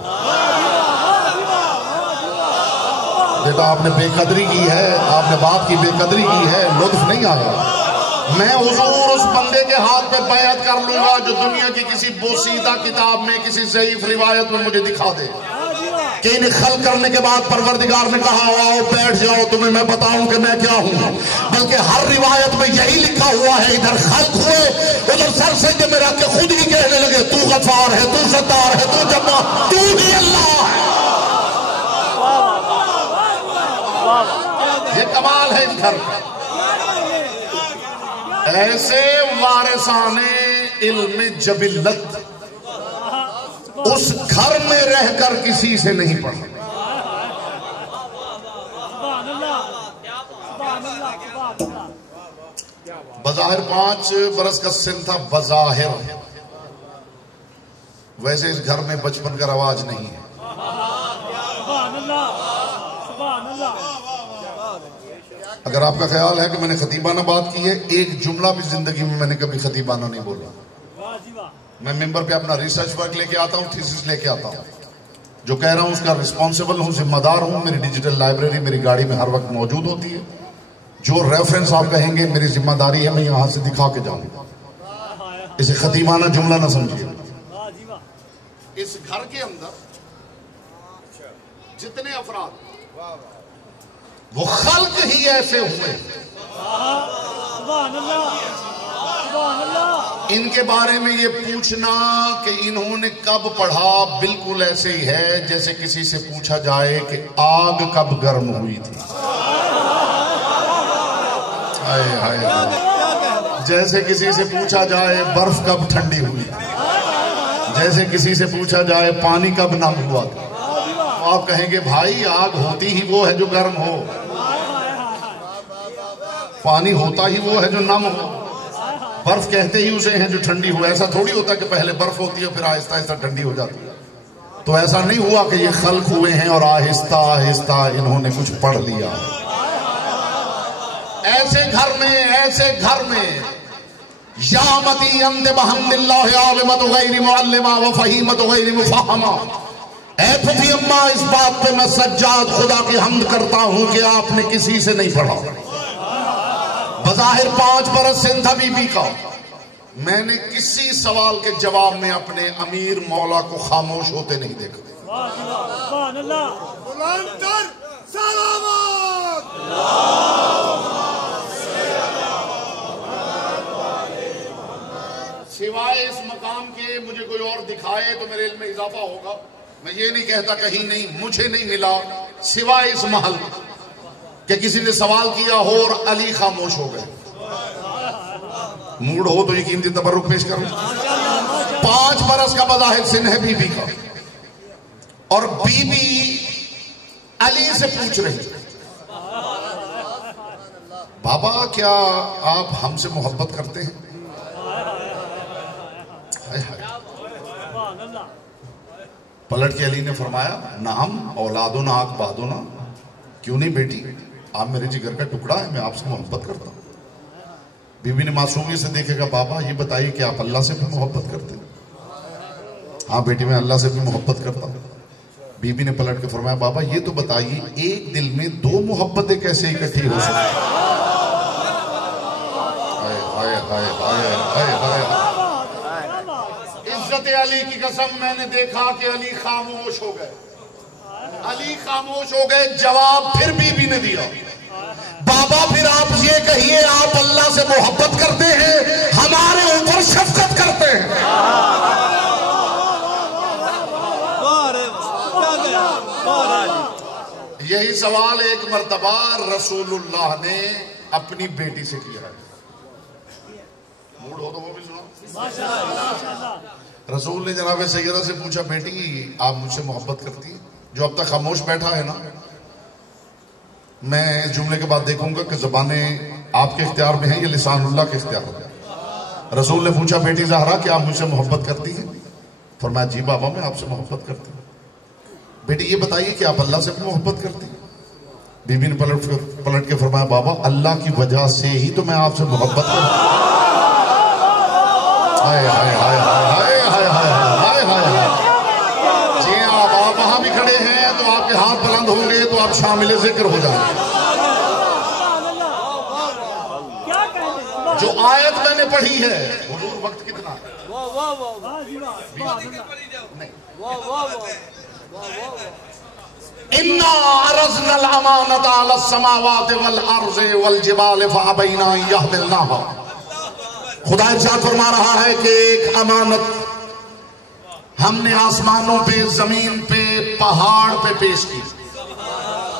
بیٹا آپ نے بے قدری کی ہے، آپ نے باپ کی بے قدری کی ہے، لطف نہیں آیا۔ میں حضور اس بندے کے ہاتھ پہ بیعت کر لوں گا جو دنیا کی کسی بوسیدہ کتاب میں کسی ضعیف روایت میں مجھے دکھا دے کہ انہیں خلق کرنے کے بعد پروردگار نے کہا آؤ بیٹھ جاؤ تمہیں میں بتاؤں کہ میں کیا ہوں، بلکہ ہر روایت میں یہی لکھا ہوا ہے ادھر خلق ہوئے ادھر سر سجدے میں رکھ کے خود ہی کہنے لگے تو غفار ہے، تو ستار ہے، تو جبار، تو ہی اللہ ہے۔ یہ کمال ہے اس گھر کا۔ ایسے وارثان علم جبلت اس گھر میں رہ کر کسی سے نہیں پڑھا۔ بظاہر 5 برس کا سن تھا، بظاہر، ویسے اس گھر میں بچپن کا رواج نہیں ہے۔ اگر آپ کا خیال ہے کہ میں نے خطیبانہ بات کی ہے، ایک جملہ بھی زندگی میں نے کبھی خطیبانہ نہیں بولا۔ میں ممبر پہ اپنا ریسرچ ورک لے کے آتا ہوں، تھیسس لے کے آتا ہوں، جو کہہ رہا ہوں اس کا رسپانسیبل ہوں، ذمہ دار ہوں۔ میری ڈیجیٹل لائبریری میری گاڑی میں ہر وقت موجود ہوتی ہے، جو ریفرنس آپ کہیں گے میری ذمہ داری ہے میں یہاں سے دکھا کے جاؤں گا۔ اسے خطیبانہ جملہ نہ سمجھیے۔ اس گھر کے اندر جتنے افراد وہ خلق ہی ایسے ہوئے، ان کے بارے میں یہ پوچھنا کہ انہوں نے کب پڑھا بالکل ایسے ہی ہے جیسے کسی سے پوچھا جائے کہ آگ کب گرم ہوئی تھی۔ جیسے کسی سے پوچھا جائے برف کب ٹھنڈی ہوئی تھی، جیسے کسی سے پوچھا جائے پانی کب نم ہوا تھا۔ آپ کہیں گے بھائی آگ ہوتی ہی وہ ہے جو گرم ہو، پانی ہوتا ہی وہ ہے جو نم ہو، برف کہتے ہی اسے ہیں جو ٹھنڈی ہو۔ ایسا تھوڑی ہوتا کہ پہلے برف ہوتی ہے پھر آہستہ آہستہ ٹھنڈی ہو جاتی ہے۔ تو ایسا نہیں ہوا کہ یہ خلق ہوئے ہیں اور آہستہ آہستہ انہوں نے کچھ پڑھ لیا۔ ایسے گھر میں یامتی اند بحمد اللہ عالمت غیر معلمہ و فہیمت غیر مفہمہ، اے پھوپھی اماں، اس بات پہ میں سجاد خدا کی حمد کرتا ہوں کہ آپ نے کسی سے نہیں پڑھا. بظاہر 5 برس سن تھا بی بی کا، میں نے کسی سوال کے جواب میں اپنے امیر مولا کو خاموش ہوتے نہیں دیکھا. سبحان اللہ. سوائے اس مقام کے مجھے کوئی اور دکھائے تو میرے علم میں اضافہ ہوگا. میں یہ نہیں کہتا کہیں نہیں، مجھے نہیں ملا سوائے اس محل کہ کسی نے سوال کیا ہو اور علی خاموش ہو گئے. موڈ ہو تو یہ قیمتی تبرک پیش کروں. 5 برس کا بظاہر سن ہے بی بی کا، اور بی بی علی سے پوچھ رہی، بابا کیا آپ ہم سے محبت کرتے ہیں؟ پلٹ کے علی نے فرمایا، نعم اولادنا اکبادنا، کیوں نہیں بیٹی، آپ میرے جگر کا ٹکڑا ہے، میں آپ سے محبت کرتا ہوں. بی بی نے معصومیت سے دیکھے گا، بابا یہ بتائیے کہ آپ اللہ سے بھی محبت کرتے ہیں؟ ہاں بیٹی میں اللہ سے بھی محبت کرتا ہوں. بی بی نے پلٹ کے فرمایا، بابا یہ تو بتائیے ایک دل میں 2 محبتیں کیسے اکٹھی ہو سکتی؟ عزت علی کی قسم، میں نے دیکھا کہ علی خاموش ہو گئے. علی خاموش ہو گئے. جواب پھر بی بی نے دیا، بابا پھر آپ یہ کہیے آپ اللہ سے محبت کرتے ہیں، ہمارے اوپر شفقت کرتے ہیں. یہی سوال ایک مرتبہ رسول اللہ نے اپنی بیٹی سے کیا ہے. موڈ ہو تو وہ بھی سنا. رسول نے جناب سیدہ سے پوچھا، بیٹی آپ مجھ سے محبت کرتی ہیں؟ جو اب تک خاموش بیٹھا ہے نا، میں اس جملے کے بعد دیکھوں گا کہ زبانیں آپ کے اختیار میں ہیں یا لسان اللہ کے اختیار میں. رسول نے پوچھا، بیٹی زہرا کیا آپ مجھ سے محبت کرتی ہیں؟ فرمایا، جی بابا میں آپ سے محبت کرتی ہوں. بیٹی یہ بتائیے کہ آپ اللہ سے بھی محبت کرتی ہیں؟ بی بی نے پلٹ کے فرمایا، بابا اللہ کی وجہ سے ہی تو میں آپ سے محبت کرتی ہوں. جی آپ وہاں بھی کھڑے ہیں تو آپ کے ہاتھ بلند ہوں گے تو آپ شامل ذکر ہو جائیں. جو آیت میں نے پڑھی ہے، حضور وقت کتنا ہے؟ اِنَّا عَرَضْنَا الْأَمَانَةَ عَلَى السَّمَاوَاتِ وَالْأَرْضِ وَالْجِبَالِ فَأَبَيْنَا أَن يَحْمِلْنَاهَا. خدا ارشاد فرما رہا ہے کہ ایک امانت ہم نے آسمانوں پہ، زمین پہ، پہاڑ پہ پیش کی.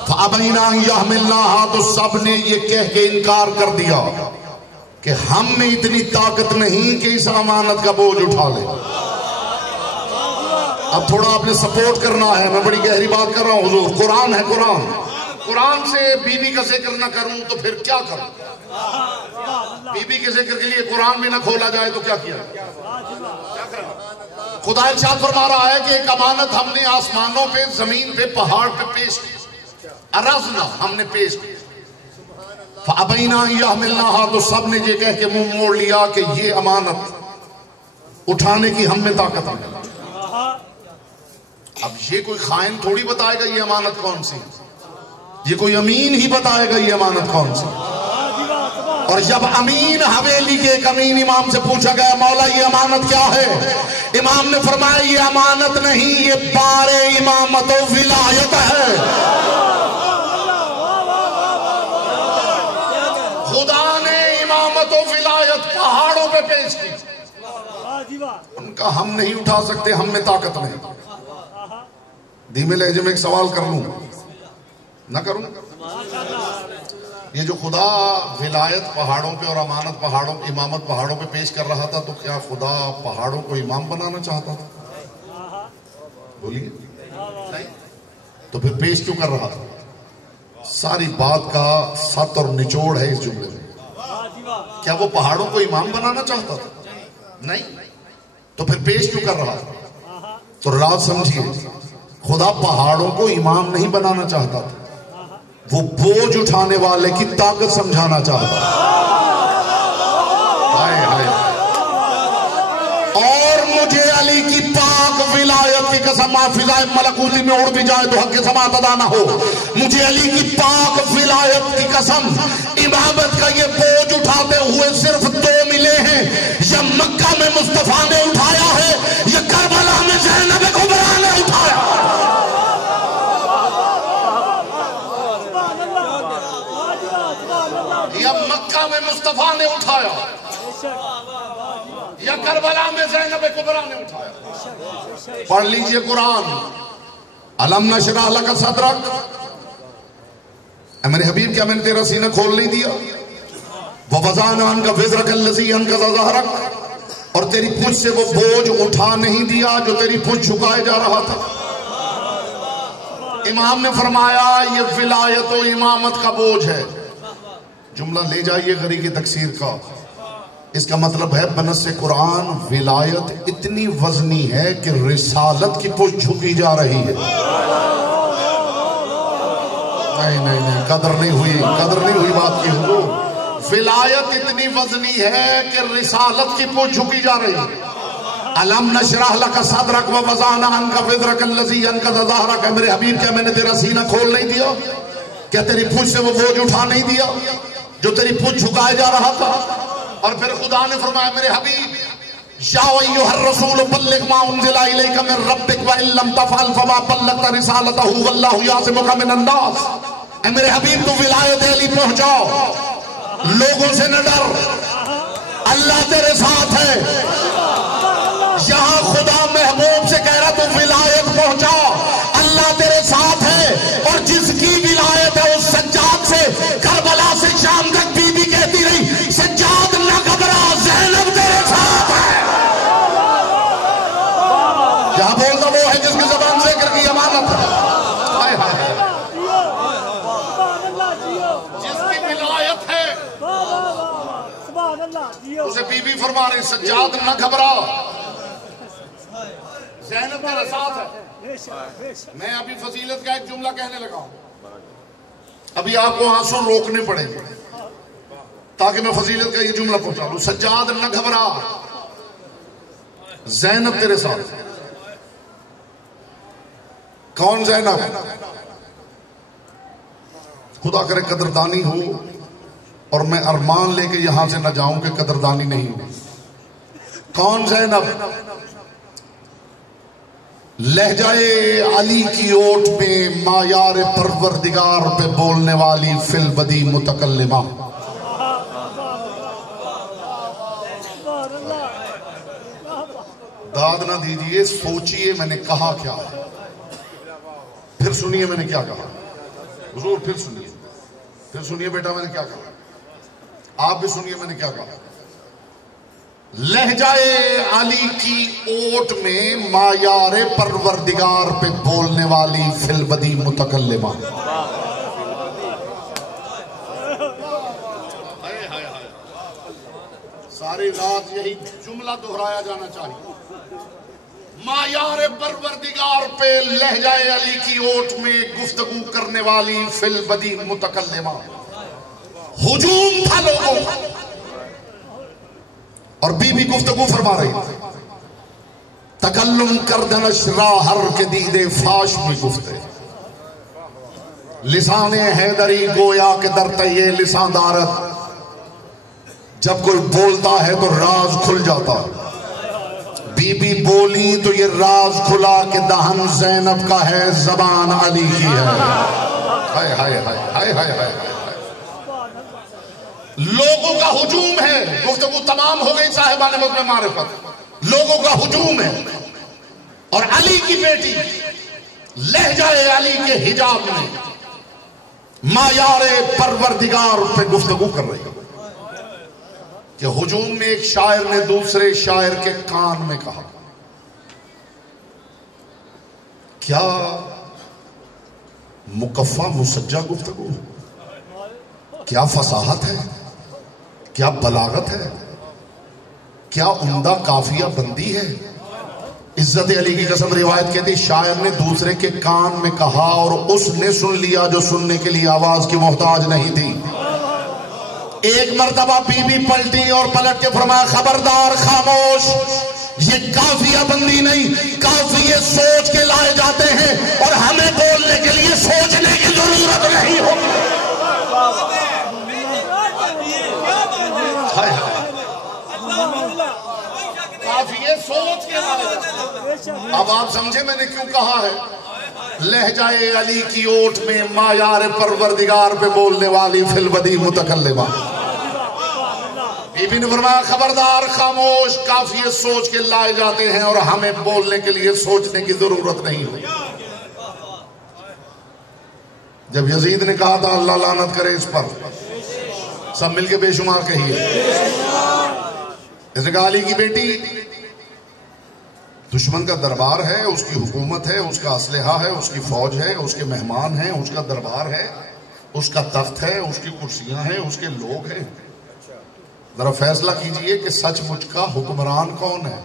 فَأَبَيْنَا أَن يَحْمِلْنَاهَا، تو سب نے یہ کہہ کے انکار کر دیا کہ ہم میں اتنی طاقت نہیں کہ اس امانت کا بوجھ اٹھا لے. اب تھوڑا آپ نے سپورٹ کرنا ہے، میں بڑی گہری بات کر رہا ہوں. حضور قرآن ہے، قرآن سے بی بی کا ذکر نہ کروں تو پھر کیا کروں؟ بی بی کے ذکر کے لیے قرآن میں نہ کھولا جائے تو کیا کیا؟ خدا ارشاد فرما رہا ہے کہ ایک امانت ہم نے آسمانوں پہ، زمین پہ، پہاڑ پہ پیش کی. عرضنا، ہم نے پیش کی. فَأَبَيْنَا أَن يَحْمِلْنَاهَا، تو سب نے یہ کہہ کے منہ موڑ لیا کہ یہ امانت اٹھانے کی ہم میں طاقت ہے. اب یہ کوئی خائن تھوڑی بتائے گا یہ امانت کون سی، یہ کوئی امین ہی بتائے گا یہ امانت کون سی. اور جب امین حویلی کے ایک امین امام سے پوچھا گیا، مولا یہ امانت کیا ہے؟ امام نے فرمایا، یہ امانت نہیں، یہ بار امامت و ولایت ہے. خدا نے امامت و ولایت پہاڑوں پہ پیش کی. ان کا ہم نہیں اٹھا سکتے، ہم میں طاقت نہیں. دھیمے لہجے میں ایک سوال کر لوں، نہ کروں؟ یہ جو خدا ولایت پہاڑوں پہ اور امانت پہاڑوں، امامت پہاڑوں پہ پیش کر رہا تھا، تو کیا خدا پہاڑوں کو امام بنانا چاہتا تھا؟ بولیے نہیں. تو پھر پیش کیوں کر رہا تھا؟ ساری بات کا سط اور نچوڑ ہے اس جملے میں. کیا وہ پہاڑوں کو امام بنانا چاہتا تھا؟ نہیں. تو پھر پیش کیوں کر رہا تھا؟ تو راز سمجھیے، خدا پہاڑوں کو امام نہیں بنانا چاہتا تھا، وہ بوجھ اٹھانے والے کی طاقت سمجھانا چاہتا تھا. اور مجھے علی کی پاک ولایت کی قسم آپ فضائے ملکوتی میں اڑ بھی جائے تو حق سماعت ادا نہ ہو. مجھے علی کی پاک ولایت کی قسم امامت کا یہ بوجھ اٹھاتے ہوئے صرف 2 ملے ہیں. یا مکہ میں مصطفیٰ نے اٹھایا ہے یا کربلا میں زینب کبریٰ نے اٹھایا. یا مکہ میں مصطفیٰ نے اٹھایا یا کربلا میں زینب کبریٰ نے اٹھایا. پڑھ لیجئے قرآن. الم نشرح لک صدرک. اے میرے حبیب کیا میں نے تیرا سینہ کھول نہیں دیا؟ وَوَضَعْنَا عَنْكَ وِزْرَكَ الَّذِي أَنقَضَ ظَهْرَكَ. اور تیری پشت سے وہ بوجھ اٹھا نہیں دیا جو تیری پشت جھکائے جا رہا تھا. امام نے فرمایا یہ ولایت و امامت کا بوجھ ہے. جملہ لے جائیے غری کی تکسیر کا. اس کا مطلب ہے بنص قرآن ولایت اتنی وزنی ہے کہ رسالت کی پشت جھکی جا رہی ہے. نہیں قدر نہیں ہوئی بات کی حضور. ولایت اتنی وزنی ہے کہ رسالت کی پشت جھکی جا رہی ہے. الم نشرح لک صدرک ووضعنا عنک وزرک الذی انقض ظہرک. میرے حبیب کیا میں نے تیرا سینہ کھول نہیں دیا؟ کیا تیری پشت سے وہ بوجھ اٹھا نہیں دیا جو تیری پشت جھکائے جا رہا تھا؟ اور پھر خدا نے فرمایا میرے حبیب یا ایھا الرسول بلغ ما انزل الیک من ربک وان لم تفعل فما بلغت رسالتہ واللہ یعصمک من الناس. اے میرے حبیب تو ولایت علی پہنچاؤ. لوگوں سے نہ ڈر, اللہ تیرے ساتھ ہے. یہاں خدا محبوب سے کہہ رہا تو ولایت پہنچاؤ, اللہ تیرے ساتھ ہے. اور جس کی ولایت ہے اس سجاد سے کربلا سے شام تک بی بی کہتی رہی سجاد نہ گھبرا زینب تیرے ساتھ ہے. جہاں بولتا وہ ہے جس کی زبان ذکر کی امانت ہے. جس کی ولایت ہے اسے بی بی فرما رہی سجاد نہ گھبرا زینب تیرے ساتھ ہے. میں ابھی فضیلت کا ایک جملہ کہنے لگا ہوں. ابھی آپ کو آنسو روکنے پڑیں گے تاکہ میں فضیلت کا یہ جملہ پہنچا لوں. سجاد نہ گھبرا زینب تیرے ساتھ. کون زینب؟ خدا کرے قدردانی ہو اور میں ارمان لے کے یہاں سے نہ جاؤں کہ قدردانی نہیں ہو. کون زینب؟ لہجائے علی کی اوٹ میں معیار پروردگار پہ بولنے والی فی البدی متکلمہ. داد نہ دیجئے, سوچئے میں نے کہا کیا ہے, پھر سنیے میں نے کیا کہا. حضور پھر سنیے بیٹا میں نے کیا کہا, آپ بھی سنیے میں نے کیا کہا. لہجائے علی کی اوٹ میں معیار پروردگار پہ بولنے والی فی البدی متکلمہ. ساری رات یہی جملہ دہرایا جانا چاہیے. معیار پروردگار پہ لہجائے علی کی اوٹ میں گفتگو کرنے والی فی البدی متکلمہ. ہجوم تھا لوگوں اور بی بی گفتگو فرما رہی. تکلم کردنش راہر کے دیدے فاش میں گفتے. لسان حیدری گویا کہ درتے یہ لسان دارت. جب کوئی بولتا ہے تو راز کھل جاتا. بی بی بولی تو یہ راز کھلا کہ دہن زینب کا ہے زبان علی کی ہے. ہائے ہائے ہائے ہائے ہائے ہائے. لوگوں کا ہجوم ہے. گفتگو تمام ہو گئی صاحبان مطلب معرفت. لوگوں کا ہجوم ہے اور علی کی بیٹی لہجہ علی کے حجاب میں معیار پروردگار پہ گفتگو کر رہی ہے کہ ہجوم میں ایک شاعر نے دوسرے شاعر کے کان میں کہا کیا مکفہ مسجع گفتگو, کیا فصاحت ہے, کیا بلاغت ہے, کیا عمدہ قافیہ بندی ہے. عزت علی کی قسم روایت کہتی شاعر نے دوسرے کے کان میں کہا اور اس نے سن لیا جو سننے کے لیے آواز کی محتاج نہیں تھی. ایک مرتبہ بی بی پلٹی اور پلٹ کے فرمایا خبردار خاموش, یہ کافیہ بندی نہیں، کافیہ سوچ کے لائے جاتے ہیں اور ہمیں بولنے کے لیے سوچنے کی ضرورت نہیں ہوتی۔ کافیہ سوچ کے لائے جاتے ہیں۔ اب آپ سمجھے میں نے کیوں کہا ہے لہجہ علی کی اوٹ میں معیار پروردگار پہ بولنے والی فی البدی متکلمہ۔ بی بی نے فرمایا خبردار خاموش، کافیہ سوچ کے لائے جاتے ہیں اور ہمیں بولنے کے لیے سوچنے کی ضرورت نہیں ہوئی۔ جب یزید نے کہا تھا اللہ لعنت کرے اس پر، سب مل کے بے شمار کہیے، اس نے کہا علی کی بیٹی دشمن کا دربار ہے، اس کی حکومت ہے، اس کا اسلحہ ہے، اس کی فوج ہے، اس کے مہمان ہیں، اس کا دربار ہے، اس کا تخت ہے، اس کی کرسیاں ہیں، اس کے لوگ ہیں، ذرا فیصلہ کیجئے کہ سچ مچ کا حکمران کون ہے؟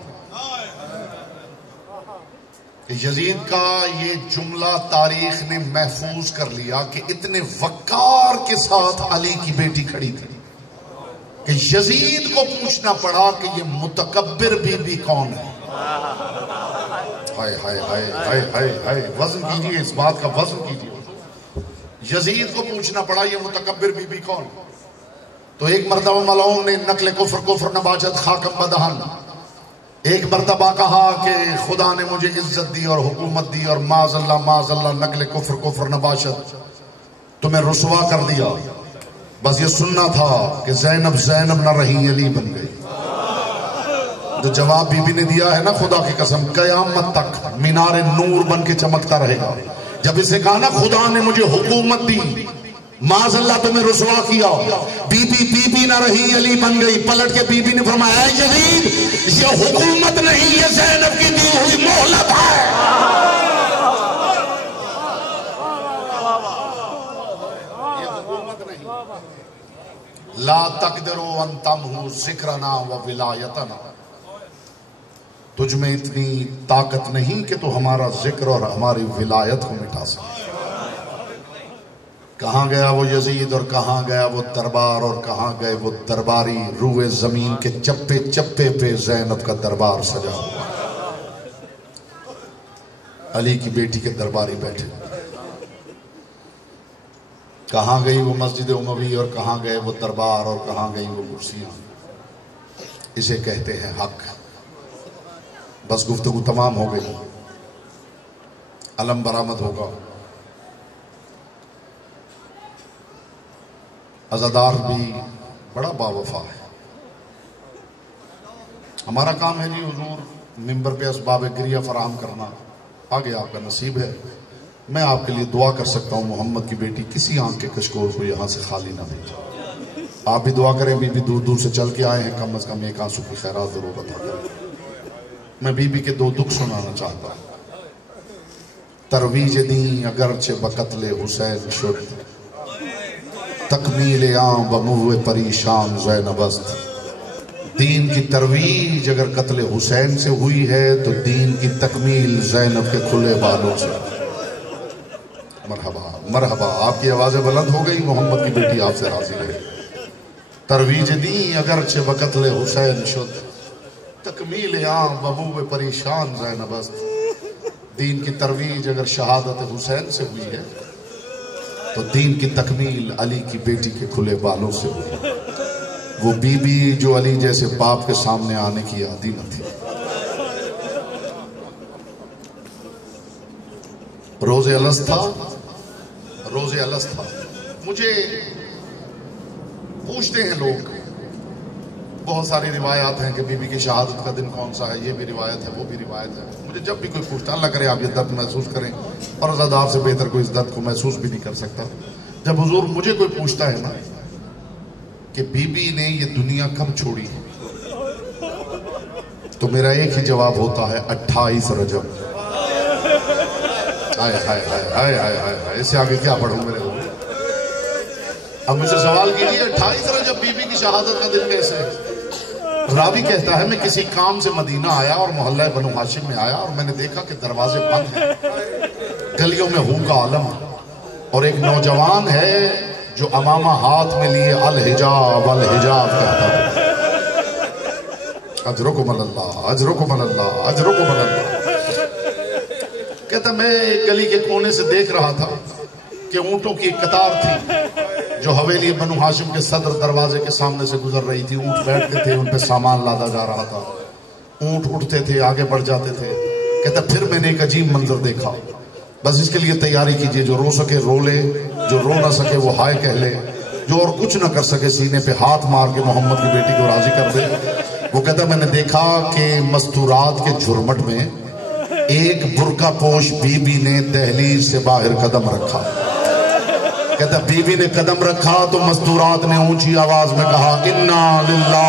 یزید کا یہ جملہ تاریخ نے محفوظ کر لیا کہ اتنے وقار کے ساتھ علی کی بیٹی کھڑی تھی کہ یزید کو پوچھنا پڑا کہ یہ متکبر بی بی کون ہے۔ ہائے ہائے ہائے ہائے ہائے ہائے، وزن کیجئے اس بات کا، وزن کیجئے۔ یزید کو پوچھنا پڑا یہ متکبر بی بی کون؟ تو ایک مرتبہ ملعون نے نقل کفر کفر نباشت خاکم بدہن، ایک مرتبہ کہا کہ خدا نے مجھے عزت دی اور حکومت دی اور معاذ اللہ نقل کفر کفر نباشت تمہیں رسوا کر دیا، بس یہ سننا تھا کہ زینب زینب نہ رہی علی بن گئی۔ جو جواب بی بی نے دیا ہے نا، خدا کی قسم قیامت تک مینار نور بن کے چمکتا رہے گا۔ جب اسے کہا نا خدا نے مجھے حکومت دی، معاذ اللہ تمہیں رسوا کیا، بی بی نہ رہی علی بن گئی، پلٹ کے بی بی نے فرمایا اے یزید یہ حکومت نہیں، یہ زینب کی دی ہوئی مہلت ہے۔ یہ حکومت نہیں۔ لا تقدروا ان تمحوا ذکرنا و ولایتنا، تجھ میں اتنی طاقت نہیں کہ تو ہمارا ذکر اور ہماری ولایت کو مٹا سکے۔ کہاں گیا وہ یزید اور کہاں گیا وہ دربار اور کہاں گئے وہ درباری؟ روئے زمین کے چپے چپے پہ زینب کا دربار سجا ہوا، علی کی بیٹی کے درباری بیٹھے۔ کہاں گئی وہ مسجد اموی اور کہاں گئے وہ دربار اور کہاں گئی وہ کرسیاں؟ اسے کہتے ہیں حق۔ بس گفتگو تمام ہو گئی، علم برآمد ہوگا، عزادار بھی بڑا باوفا ہے۔ ہمارا کام ہے جی حضور ممبر پہ اسباب گریہ فراہم کرنا، آگے آپ کا نصیب ہے۔ میں آپ کے لیے دعا کر سکتا ہوں محمد کی بیٹی کسی آنکھ کے کشکول کو یہاں سے خالی نہ بھیجے۔ آپ بھی دعا کریں، بی بی دور دور سے چل کے آئے ہیں، کم از کم ایک آنسو کی خیرات ضرور عطا کریں۔ میں بی بی کے دو دکھ سنانا چاہتا ہوں۔ ترویج دین اگرچہ بقتل حسین شد، تکمیل عام بموہ پریشان زینب است۔ دین کی ترویج اگر قتل حسین سے ہوئی ہے تو دین کی تکمیل زینب کے کھلے بالوں سے۔ مرحبا مرحبا، آپ کی آوازیں بلند ہو گئی، محمد کی بیٹی آپ سے راضی رہے۔ ترویج دین اگرچہ بقتل حسین شد، تکمیل عام بموہ پریشان زینب است۔ دین کی ترویج اگر شہادت حسین سے ہوئی ہے تو دین کی تکمیل علی کی بیٹی کے کھلے بالوں سے ہوئی۔ وہ بی بی جو علی جیسے باپ کے سامنے آنے کی عادی نہ تھی۔ روز الست تھا، روز الست تھا۔ مجھے پوچھتے ہیں لوگ، بہت ساری روایات ہیں کہ بی بی کی شہادت کا دن کون سا ہے، یہ بھی روایت ہے وہ بھی روایت ہے۔ مجھے جب بھی کوئی پوچھتا ہے اللہ کرے آپ یہ درد محسوس کریں، اور عزادار سے بہتر کوئی اس درد کو محسوس بھی نہیں کر سکتا۔ جب حضور مجھے کوئی پوچھتا ہے نا کہ بی بی نے یہ دنیا کب چھوڑی تو میرا ایک ہی جواب ہوتا ہے 28 رجب۔ ہائے ہائے ہائے ہائے ہائے ہائے، اس سے آگے کیا پڑھوں میرے کو؟ اب مجھے سوال کیجیے 28 رجب بی بی کی شہادت کا دن کیسے؟ راوی کہتا ہے میں کسی کام سے مدینہ آیا اور محلہ بنو ہاشم میں آیا اور میں نے دیکھا کہ دروازے بند ہیں، گلیوں میں ہو کا عالم اور ایک نوجوان ہے جو امامہ ہاتھ میں لیے الحجاب الحجاب کہتا ہے۔ اجرکم اللہ اجرکم اللہ اجرکم اللہ. کہتا میں ایک گلی کے کونے سے دیکھ رہا تھا کہ اونٹوں کی ایک قطار تھی جو حویلی بنو ہاشم کے صدر دروازے کے سامنے سے گزر رہی تھی. اونٹ بیٹھتے تھے، ان پہ سامان لادا جا رہا تھا. اونٹ اٹھتے تھے، آگے بڑھ جاتے تھے. کہتا پھر میں نے ایک عجیب منظر دیکھا. بس اس کے لیے تیاری کیجئے، جو رو سکے رو لے، جو رو نہ سکے وہ ہائے کہہ لے، جو اور کچھ نہ کر سکے سینے پہ ہاتھ مار کے محمد کی بیٹی کو راضی کر دے. وہ کہتا میں نے دیکھا کہ مستورات کے جھرمٹ میں ایک برقع پوش بی بی نے دہلیز سے باہر قدم رکھا. کہتا بی بی نے قدم رکھا تو مستورات نے اونچی آواز میں کہا انا للہ.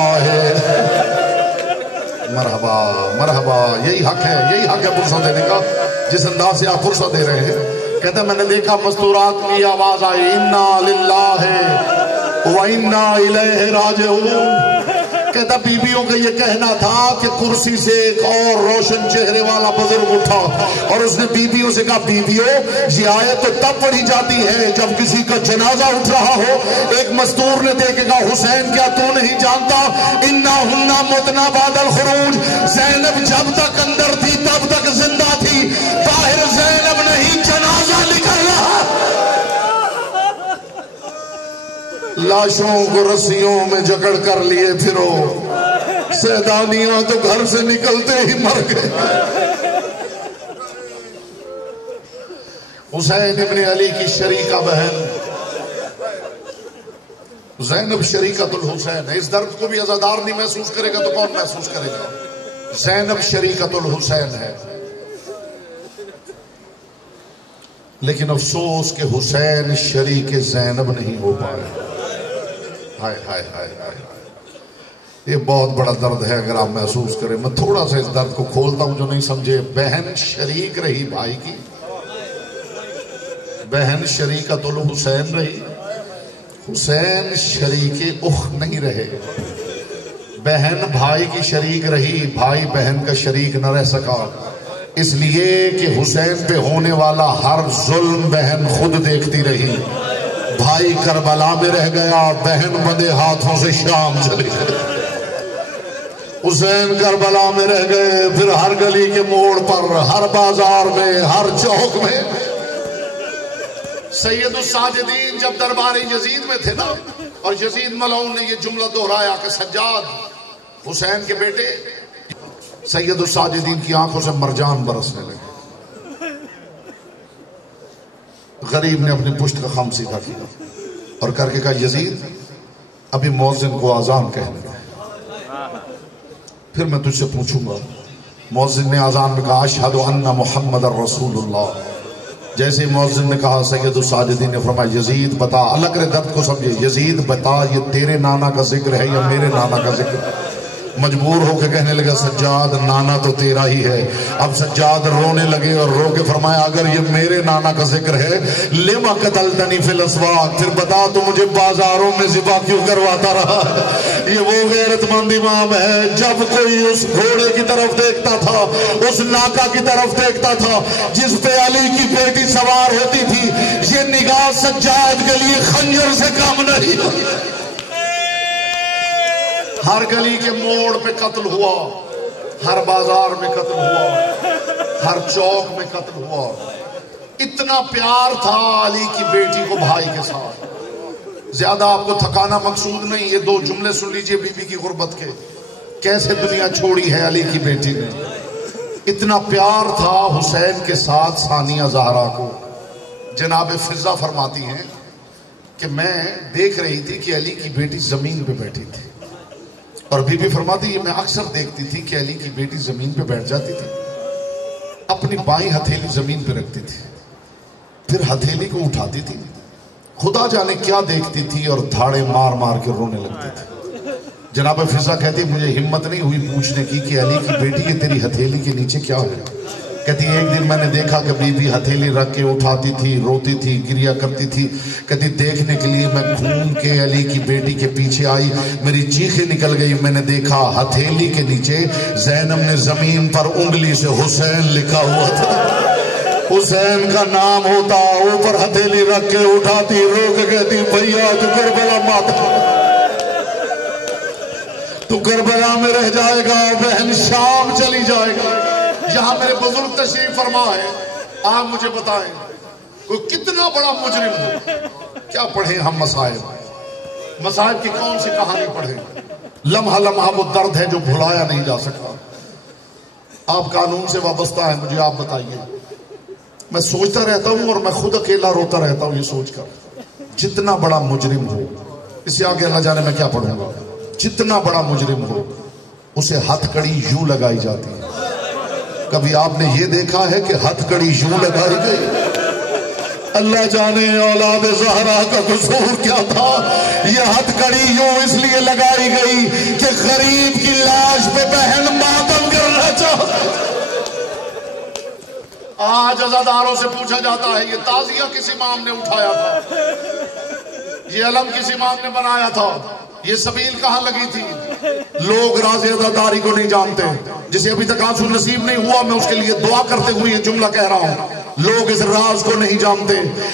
مرحبا مرحبا، یہی حق ہے پرسہ دینے کا جس انداز سے آپ پرسہ دے رہے ہیں. کہتا میں نے دیکھا مستورات کی آواز آئی انا للہ و انا الیہ راجعون. کہتا بیویوں کا یہ کہنا تھا کہ کرسی سے ایک اور روشن چہرے والا بزرگ اٹھا اور اس نے بیویوں سے کہا بیویوں یہ آیت تو تب پڑھی جاتی ہے جب کسی کا جنازہ اٹھ رہا ہو. ایک مستور نے دیکھے گا حسین کیا تو نہیں جانتا انا ہننا متنا بعد الخروج. زینب جب تک اندر تھی تب تک زندہ تھی، باہر زینب نہیں جنازہ نکل رہا. لاشوں کو رسیوں میں جکڑ کر لیے پھرو، سیدانیاں تو گھر سے نکلتے ہی مر گئے. حسین ابن علی کی شریکہ بہن زینب شریکۃ الحسین ہے. اس درد کو بھی عزادار نہیں محسوس کرے گا تو کون محسوس کرے گا؟ زینب شریکۃ الحسین ہے. لیکن افسوس کہ حسین شریک زینب نہیں ہو پائے. ہائے ہائے ہائے ہائے، یہ بہت بڑا درد ہے اگر آپ محسوس کریں. میں تھوڑا سا اس درد کو کھولتا ہوں جو نہیں سمجھے. بہن شریک رہی بھائی کی، بہن شریکۃ الحسین رہی، حسین شریک اخ نہیں رہے. بہن بھائی کی شریک رہی، بھائی بہن کا شریک نہ رہ سکا. اس لیے کہ حسین پہ ہونے والا ہر ظلم بہن خود دیکھتی رہی. بھائی کربلا میں رہ گیا، بہن بندے ہاتھوں سے شام چلی گئی. حسین کربلا میں رہ گئے، پھر ہر گلی کے موڑ پر، ہر بازار میں، ہر چوک میں. سید الساجدین جب دربار یزید میں تھے نا، اور یزید ملعون نے یہ جملہ دہرایا کہ سجاد حسین کے بیٹے، سید الساجدین کی آنکھوں سے مرجان برسنے لگے. غریب نے اپنی پشت کا خم سیدھا کیا اور کر کے کہا یزید ابھی مؤذن کو اذان کہنے دے، پھر میں تجھ سے پوچھوں گا. مؤذن نے اذان میں کہا اشہد ان محمد الرسول اللہ. جیسے ہی مؤذن نے کہا سید الساجدین نے فرمایا یزید بتا، اللہ کرے درد کو سمجھے، یزید بتا یہ تیرے نانا کا ذکر ہے یا میرے نانا کا ذکر ہے؟ مجبور ہو کے کہنے لگا سجاد نانا تو تیرا ہی ہے. اب سجاد رونے لگے اور رو کے فرمایا اگر یہ میرے نانا کا ذکر ہے لما قتلتنی فی الاسواق، پھر بتا تو مجھے بازاروں میں ذبح کیوں کرواتا رہا. یہ وہ غیرت مند امام ہے جب کوئی اس گھوڑے کی طرف دیکھتا تھا، اس ناکا کی طرف دیکھتا تھا جس پہ علی کی بیٹی سوار ہوتی تھی، یہ نگاہ سجاد کے لیے خنجر سے کم نہیں. ہر گلی کے موڑ پہ قتل ہوا، ہر بازار میں قتل ہوا، ہر چوک میں قتل ہوا. اتنا پیار تھا علی کی بیٹی کو بھائی کے ساتھ. زیادہ آپ کو تھکانا مقصود نہیں، یہ دو جملے سن لیجئے بی بی کی غربت کے. کیسے دنیا چھوڑی ہے علی کی بیٹی نے. اتنا پیار تھا حسین کے ساتھ ثانیہ زہرا کو. جناب فضہ فرماتی ہیں کہ میں دیکھ رہی تھی کہ علی کی بیٹی زمین پہ بیٹھی تھی، اور بی بی فرماتی ہے میں اکثر دیکھتی تھی کہ علی کی بیٹی زمین پہ بیٹھ جاتی تھی، اپنی بائیں ہتھیلی زمین پہ رکھتی تھی، پھر ہتھیلی کو اٹھاتی تھی، خدا جانے کیا دیکھتی تھی اور دھاڑے مار مار کے رونے لگتی تھی. جناب فضہ کہتی مجھے ہمت نہیں ہوئی پوچھنے کی کہ علی کی بیٹی کے تیری ہتھیلی کے نیچے کیا ہے. کہتی ایک دن میں نے دیکھا کہ بی بی ہتھیلی رکھ کے اٹھاتی تھی، روتی تھی، گریا کرتی تھی. کہتی دیکھنے کے لیے میں گھوم کے علی کی بیٹی کے پیچھے آئی، میری چیخیں نکل گئی. میں نے دیکھا ہتھیلی کے نیچے زینب نے زمین پر انگلی سے حسین لکھا ہوا تھا. حسین کا نام ہوتا، اوپر ہتھیلی رکھ کے اٹھاتی، رو کے کہتی بھیا تو کربلا ماتا. تو کربلا میں رہ جائے گا، بہن شام چلی جائے گا۔ یہاں میرے بزرگ تشریف فرما ہے، آپ مجھے بتائیں کوئی کتنا بڑا مجرم ہو، کیا پڑھیں ہم مصائب کی کون سی کہانی پڑھیں؟ لمحہ لمحہ وہ درد ہے جو بھلایا نہیں جا سکتا۔ آپ قانون سے وابستہ ہیں، مجھے آپ بتائیے۔ میں سوچتا رہتا ہوں اور میں خود اکیلا روتا رہتا ہوں یہ سوچ کر، جتنا بڑا مجرم ہو، اس سے آگے اللہ جانے میں کیا پڑھوں گا، جتنا بڑا مجرم ہو اسے ہتھ کڑی یوں لگائی جاتی ہے۔ کبھی آپ نے یہ دیکھا ہے کہ ہتھ کڑی یوں لگائی گئی؟ اللہ جانے اولاد زہرا کا قصور کیا تھا، یہ ہتھ کڑی یوں اس لیے لگائی گئی کہ غریب کی لاش پہ بہن ماتم کرنا چاہتا۔ آج عزاداروں سے پوچھا جاتا ہے یہ تعزیہ کس امام نے اٹھایا تھا، یہ علم کس امام نے بنایا تھا، یہ سبیل کہاں لگی تھی؟ لوگ راز عزاداری کو نہیں جانتے، جسے ابھی تک حاصل نصیب نہیں ہوا میں اس کے لیے دعا کرتے ہوئے یہ جملہ کہہ رہا ہوں، لوگ اس راز کو نہیں جانتے۔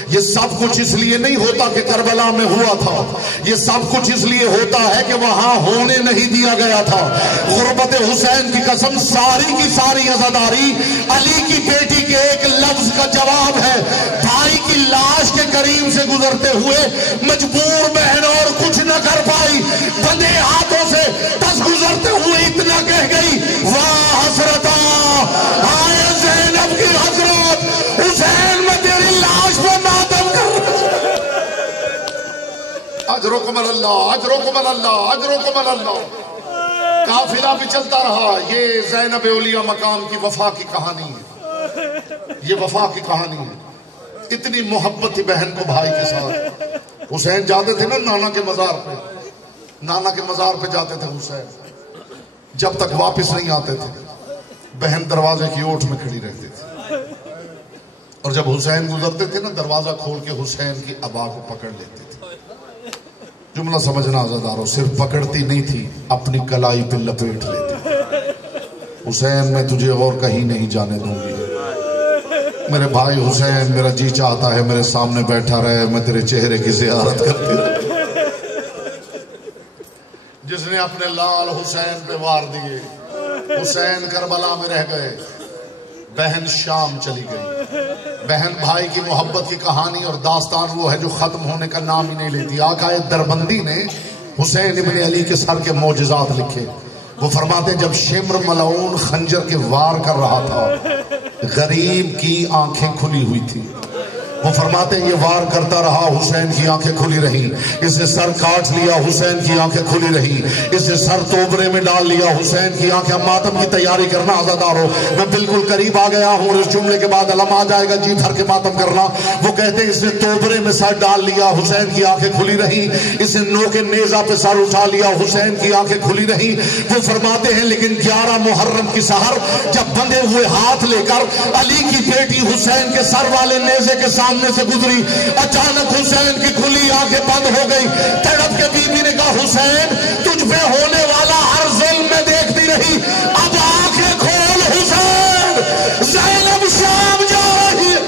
یہ سب کچھ اس لیے نہیں ہوتا کہ کربلا میں ہوا تھا، یہ سب کچھ اس لیے ہوتا ہے کہ وہاں ہونے نہیں دیا گیا تھا۔ غربت حسین کی قسم، ساری کی ساری عزاداری علی کی بیٹی کے ایک لفظ کا جواب ہے۔ بھائی کی لاش کے قریب سے گزرتے ہوئے مجبور بہن اور کچھ نہ کر پائی، بندے ہاتھوں سے ٹس گزرتے ہوئے اتنا کہہ گئی، واہ حسرتا آئے زینب کی حسرت، حسین میں تیری لاش پر ماتم کر۔ اجرکم اللہ، اجرکم اللہ، اجرکم اللہ۔ قافلہ بھی چلتا رہا۔ یہ زینب اولیاء مقام کی وفا کی کہانی ہے، یہ وفا کی کہانی ہے۔ اتنی محبت تھی بہن کو بھائی کے ساتھ۔ حسین جاتے تھے نا نانا کے مزار پہ، نانا کے مزار پہ جاتے تھے حسین، جب تک واپس نہیں آتے تھے بہن دروازے کی اوٹ میں کھڑی رہتی تھی، اور جب حسین گزرتے تھے نا دروازہ کھول کے حسین کی ابا کو پکڑ لیتی تھی۔ جملہ سمجھنا عزادارو، صرف پکڑتی نہیں تھی، اپنی کلائی پہ لپیٹ لیتی۔ حسین میں تجھے اور کہیں نہیں جانے دوں گی، میرے بھائی حسین، میرا جی چاہتا ہے میرے سامنے بیٹھا رہے، میں تیرے چہرے کی زیارت کرتی رہے۔ جس نے اپنے لال حسین پہ وار دیے، حسین کربلا میں رہ گئے، بہن شام چلی گئی۔ بہن بھائی کی محبت کی کہانی اور داستان وہ ہے جو ختم ہونے کا نام ہی نہیں لیتی۔ آقا دربندی نے حسین ابن علی کے سر کے معجزات لکھے۔ وہ فرماتے ہیں جب شمر ملعون خنجر کے وار کر رہا تھا، غریب کی آنکھیں کھلی ہوئی تھی۔ وہ فرماتے ہیں یہ وار کرتا رہا، حسین کی آنکھیں کھلی رہی، اس نے سر کاٹ لیا، حسین کی آنکھیں کھلی رہی، اس نے سر توبرے میں ڈال لیا، حسین کی آنکھیں۔ ماتم کی تیاری کرنا عزادارو، میں بالکل قریب آ گیا ہوں، اس جملے کے بعد علم آ جائے گا، جی بھر کے ماتم کرنا۔ وہ کہتے ہیں اس نے توبرے میں سر ڈال لیا، حسین کی آنکھیں کھلی رہی، اس نے نو کے نیزہ پہ سر اٹھا لیا، حسین کی آنکھیں کھلی رہی۔ وہ فرماتے ہیں لیکن 11 محرم کی سحر جب بندے ہوئے ہاتھ لے کر علی کی بیٹی حسین کے سر والے نیزے کے سامنے سے گزری، اچانک حسین کی کھلی آنکھیں بند ہو گئی۔ تڑپ کے بی بی نے کہا حسین تجھ پہ ہونے والا ہر ظلم میں دیکھتی رہی، اب آنکھیں کھول حسین، زینب شام جا رہی ہے۔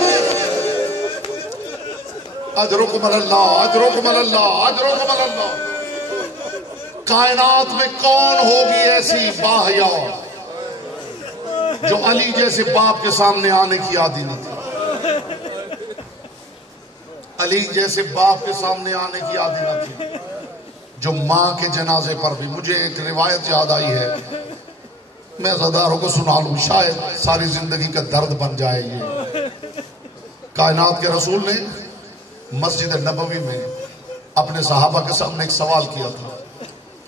اجرکم اللہ، اجرکم اللہ، اجرکم اللہ۔ کائنات میں کون ہوگی ایسی باحیا جو علی جیسے باپ کے سامنے آنے کی عادی نہیں تھی، علی جیسے باپ کے سامنے آنے کی عادی نہ تھی، جو ماں کے جنازے پر بھی۔ مجھے ایک روایت یاد آئی ہے، میں عزاداروں کو سنا لوں، شاید ساری زندگی کا درد بن جائے یہ۔ کائنات کے رسول نے مسجد نبوی میں اپنے صحابہ کے سامنے ایک سوال کیا تھا،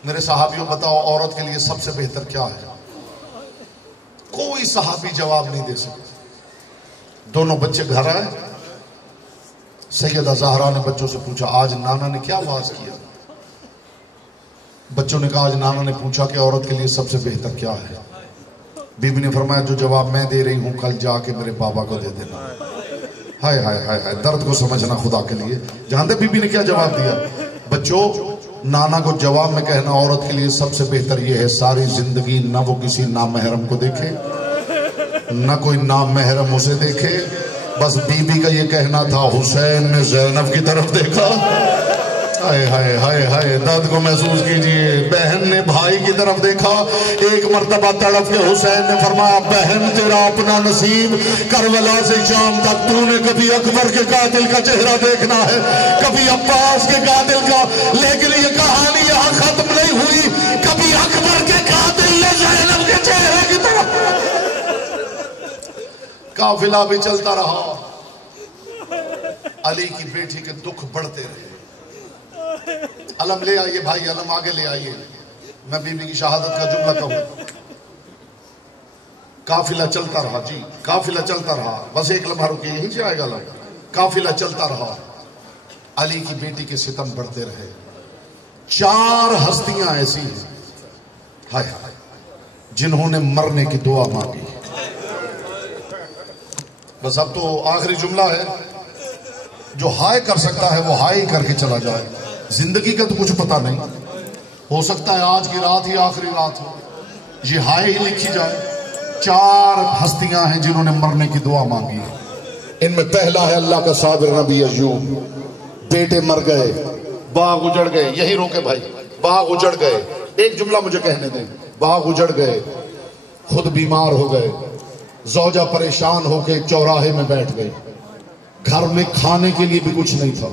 میرے صحابیوں بتاؤ عورت کے لیے سب سے بہتر کیا ہے؟ کوئی صحابی جواب نہیں دے سکتا۔ دونوں بچے گھر آئے، سیدہ زہرا نے بچوں سے پوچھا آج نانا نے کیا واز کیا؟ بچوں نے کہا آج نانا نے پوچھا کہ عورت کے لیے سب سے بہتر کیا ہے؟ بی بی نے فرمایا جو جواب میں دے رہی ہوں کل جا کے میرے بابا کو دے دینا۔ ہائے ہائے ہائے ہائے، درد کو سمجھنا خدا کے لیے۔ جانتے بی بی نے کیا جواب دیا؟ بچوں نانا کو جواب میں کہنا عورت کے لیے سب سے بہتر یہ ہے ساری زندگی نہ وہ کسی نامحرم کو دیکھے، نہ کوئی نامحرم اسے دیکھے، بس بی بی کا یہ کہنا تھا حسین نے زینب کی طرف دیکھا، ہائے ہائے ہائے ہائے درد کو محسوس کیجئے. بہن نے بھائی کی طرف دیکھا. ایک مرتبہ تڑپ کے حسین نے فرمایا بہن تیرا اپنا نصیب کربلا سے شام تک تو نے کبھی اکبر کے قاتل کا چہرہ دیکھنا ہے, کبھی عباس کے قاتل کا, لیکن یہ کہانی یہاں ختم نہیں ہوئی. کبھی اکبر کے قاتل نے زینب کے چہرے کی طرف. قافلہ بھی چلتا رہا. علی کی بیٹی کے دکھ بڑھتے رہے. علم لے آئیے بھائی, علم آگے لے آئیے. میں بی بی کی شہادت کا جملہ کہوں. قافلہ چلتا رہا جی, قافلہ چلتا رہا. بس ایک لمحہ رکیے, یہیں سے آئے گا لگ. قافلہ چلتا رہا. علی کی بیٹی کے ستم بڑھتے رہے. 4 ہستیاں ایسی ہیں ہائے ہائے جنہوں نے مرنے کی دعا مانگی. بس اب تو آخری جملہ ہے. جو ہائے کر سکتا ہے وہ ہائے کر کے چلا جائے. زندگی کا تو کچھ پتہ نہیں, ہو سکتا ہے آج کی رات ہی آخری رات ہو, یہ ہائے ہی لکھی جائے. 4 ہستیاں ہیں جنہوں نے مرنے کی دعا مانگی. ان میں پہلا ہے اللہ کا صابر نبی ایوب. بیٹے مر گئے, باغ اجڑ گئے. یہی روکے بھائی, باغ اجڑ گئے. ایک جملہ مجھے کہنے دیں. باغ اجڑ گئے, خود بیمار ہو گئے, زوجہ پریشان ہو کے چوراہے میں بیٹھ گئی. گھر میں کھانے کے لیے بھی کچھ نہیں تھا,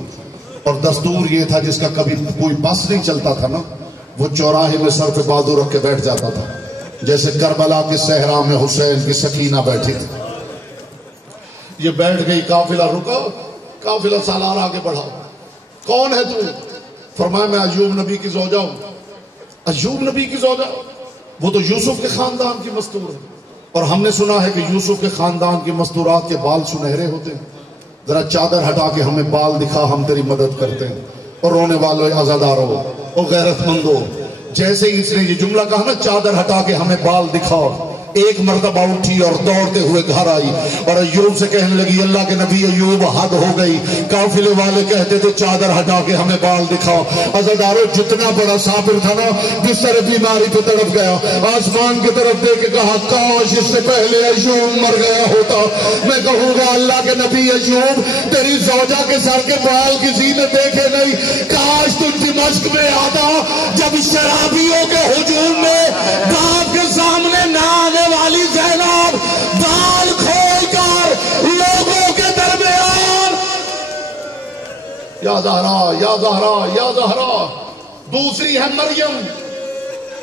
اور دستور یہ تھا جس کا کبھی کوئی بس نہیں چلتا تھا نا, وہ چوراہے میں سر پہ بازو رکھ کے بیٹھ جاتا تھا, جیسے کربلا کے صحرا میں حسین کی سکینہ بیٹھی تھی. یہ بیٹھ گئی. قافلہ رکا, قافلہ سالار آگے بڑھا. کون ہے تو؟ فرمایا میں ایوب نبی کی زوجہ ہوں. ایوب نبی کی زوجہ؟ وہ تو یوسف کے خاندان کی مستور ہے, اور ہم نے سنا ہے کہ یوسف کے خاندان کی مستورات کے بال سنہرے ہوتے ہیں. ذرا چادر ہٹا کے ہمیں بال دکھا, ہم تیری مدد کرتے ہیں. اور رونے والوں عزاداروں اور غیرت مندوں, جیسے ہی اس نے یہ جملہ کہا نا چادر ہٹا کے ہمیں بال دکھاؤ, ایک مرتبہ اٹھی اور دوڑتے ہوئے گھر آئی اور ایوب سے کہنے لگی اللہ کے نبی ایوب حد ہو گئی. قافلے والے کہتے تھے چادر ہٹا کے ہمیں بال دکھاؤ. عزاداروں جتنا بڑا صابر تھا نا بستر بیماری پہ تڑپ گیا, آسمان کی طرف دیکھ کے کہا کاش اس سے پہلے ایوب مر گیا ہوتا. میں کہوں گا اللہ کے نبی ایوب تیری زوجہ کے سر کے بال کسی نے دیکھے نہیں, کاش تو دمشق میں آتا جب شرابیوں کے ہجوم میں باپ کے سامنے نہ آنے والی زینب بال کھول کر لوگوں کے درمیان یا زہرا یا زہرا یا زہرا. دوسری ہے مریم.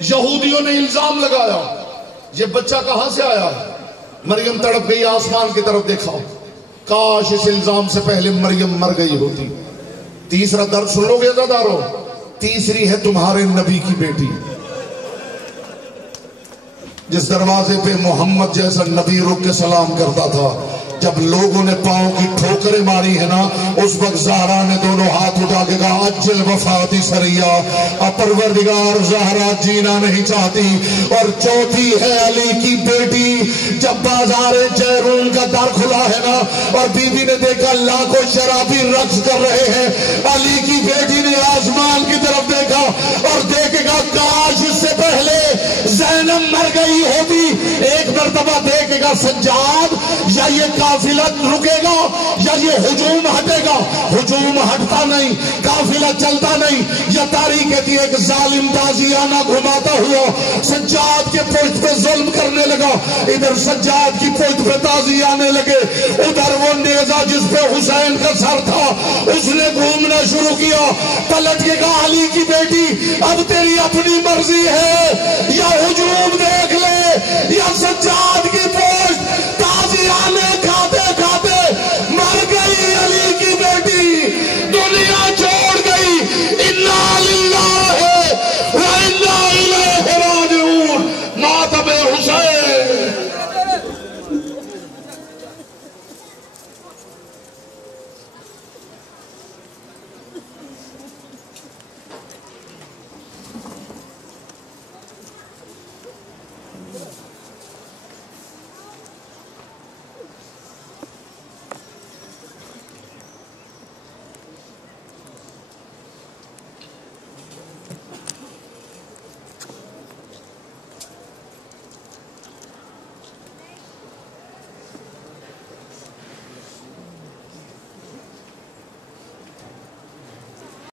یہودیوں نے الزام لگایا یہ بچہ کہاں سے آیا. مریم تڑپ گئی, آسمان کی طرف دیکھا, کاش اس الزام سے پہلے مریم مر گئی ہوتی. تیسرا درد سن لو گے عزادارو. تیسری ہے تمہارے نبی کی بیٹی, جس دروازے پہ محمد جیسا نبی رک کے سلام کرتا تھا. جب لوگوں نے پاؤں کی ٹھوکریں ماری ہے نا اس وقت زہرا نے دونوں ہاتھ اٹھا کے کہا اجل وفاتی سریا, اب پروردگار زہرا جینا نہیں چاہتی. اور چوتھی ہے علی کی بیٹی. جب بازار جیرون کا در کھلا ہے نا اور بی بی نے دیکھا لاکھوں شرابی رقص کر رہے ہیں, علی کی بیٹی نے آسمان کی طرف دیکھا اور دیکھے گا کاش اس سے پہلے زینب مر گئی ہوتی. ایک مرتبہ دیکھے گا سجاد یا یہ قافلہ رکے گا یا یہ ہجوم ہٹے گا. ہجوم ہٹتا نہیں, قافلہ چلتا نہیں. یا تاریخ کی ایک ظالم تازیانہ گھماتا ہوا سجاد کے پشت پہ ظلم کرنے لگا. ادھر سجاد کی پشت پہ تازی آنے لگے, ادھر وہ نیزہ جس پہ حسین کا سر تھا اس نے گھومنا شروع کیا. پلٹ کے کہا علی کی بیٹی اب تیری اپنی مرضی ہے, یا ہجوم دیکھ لے یا سجاد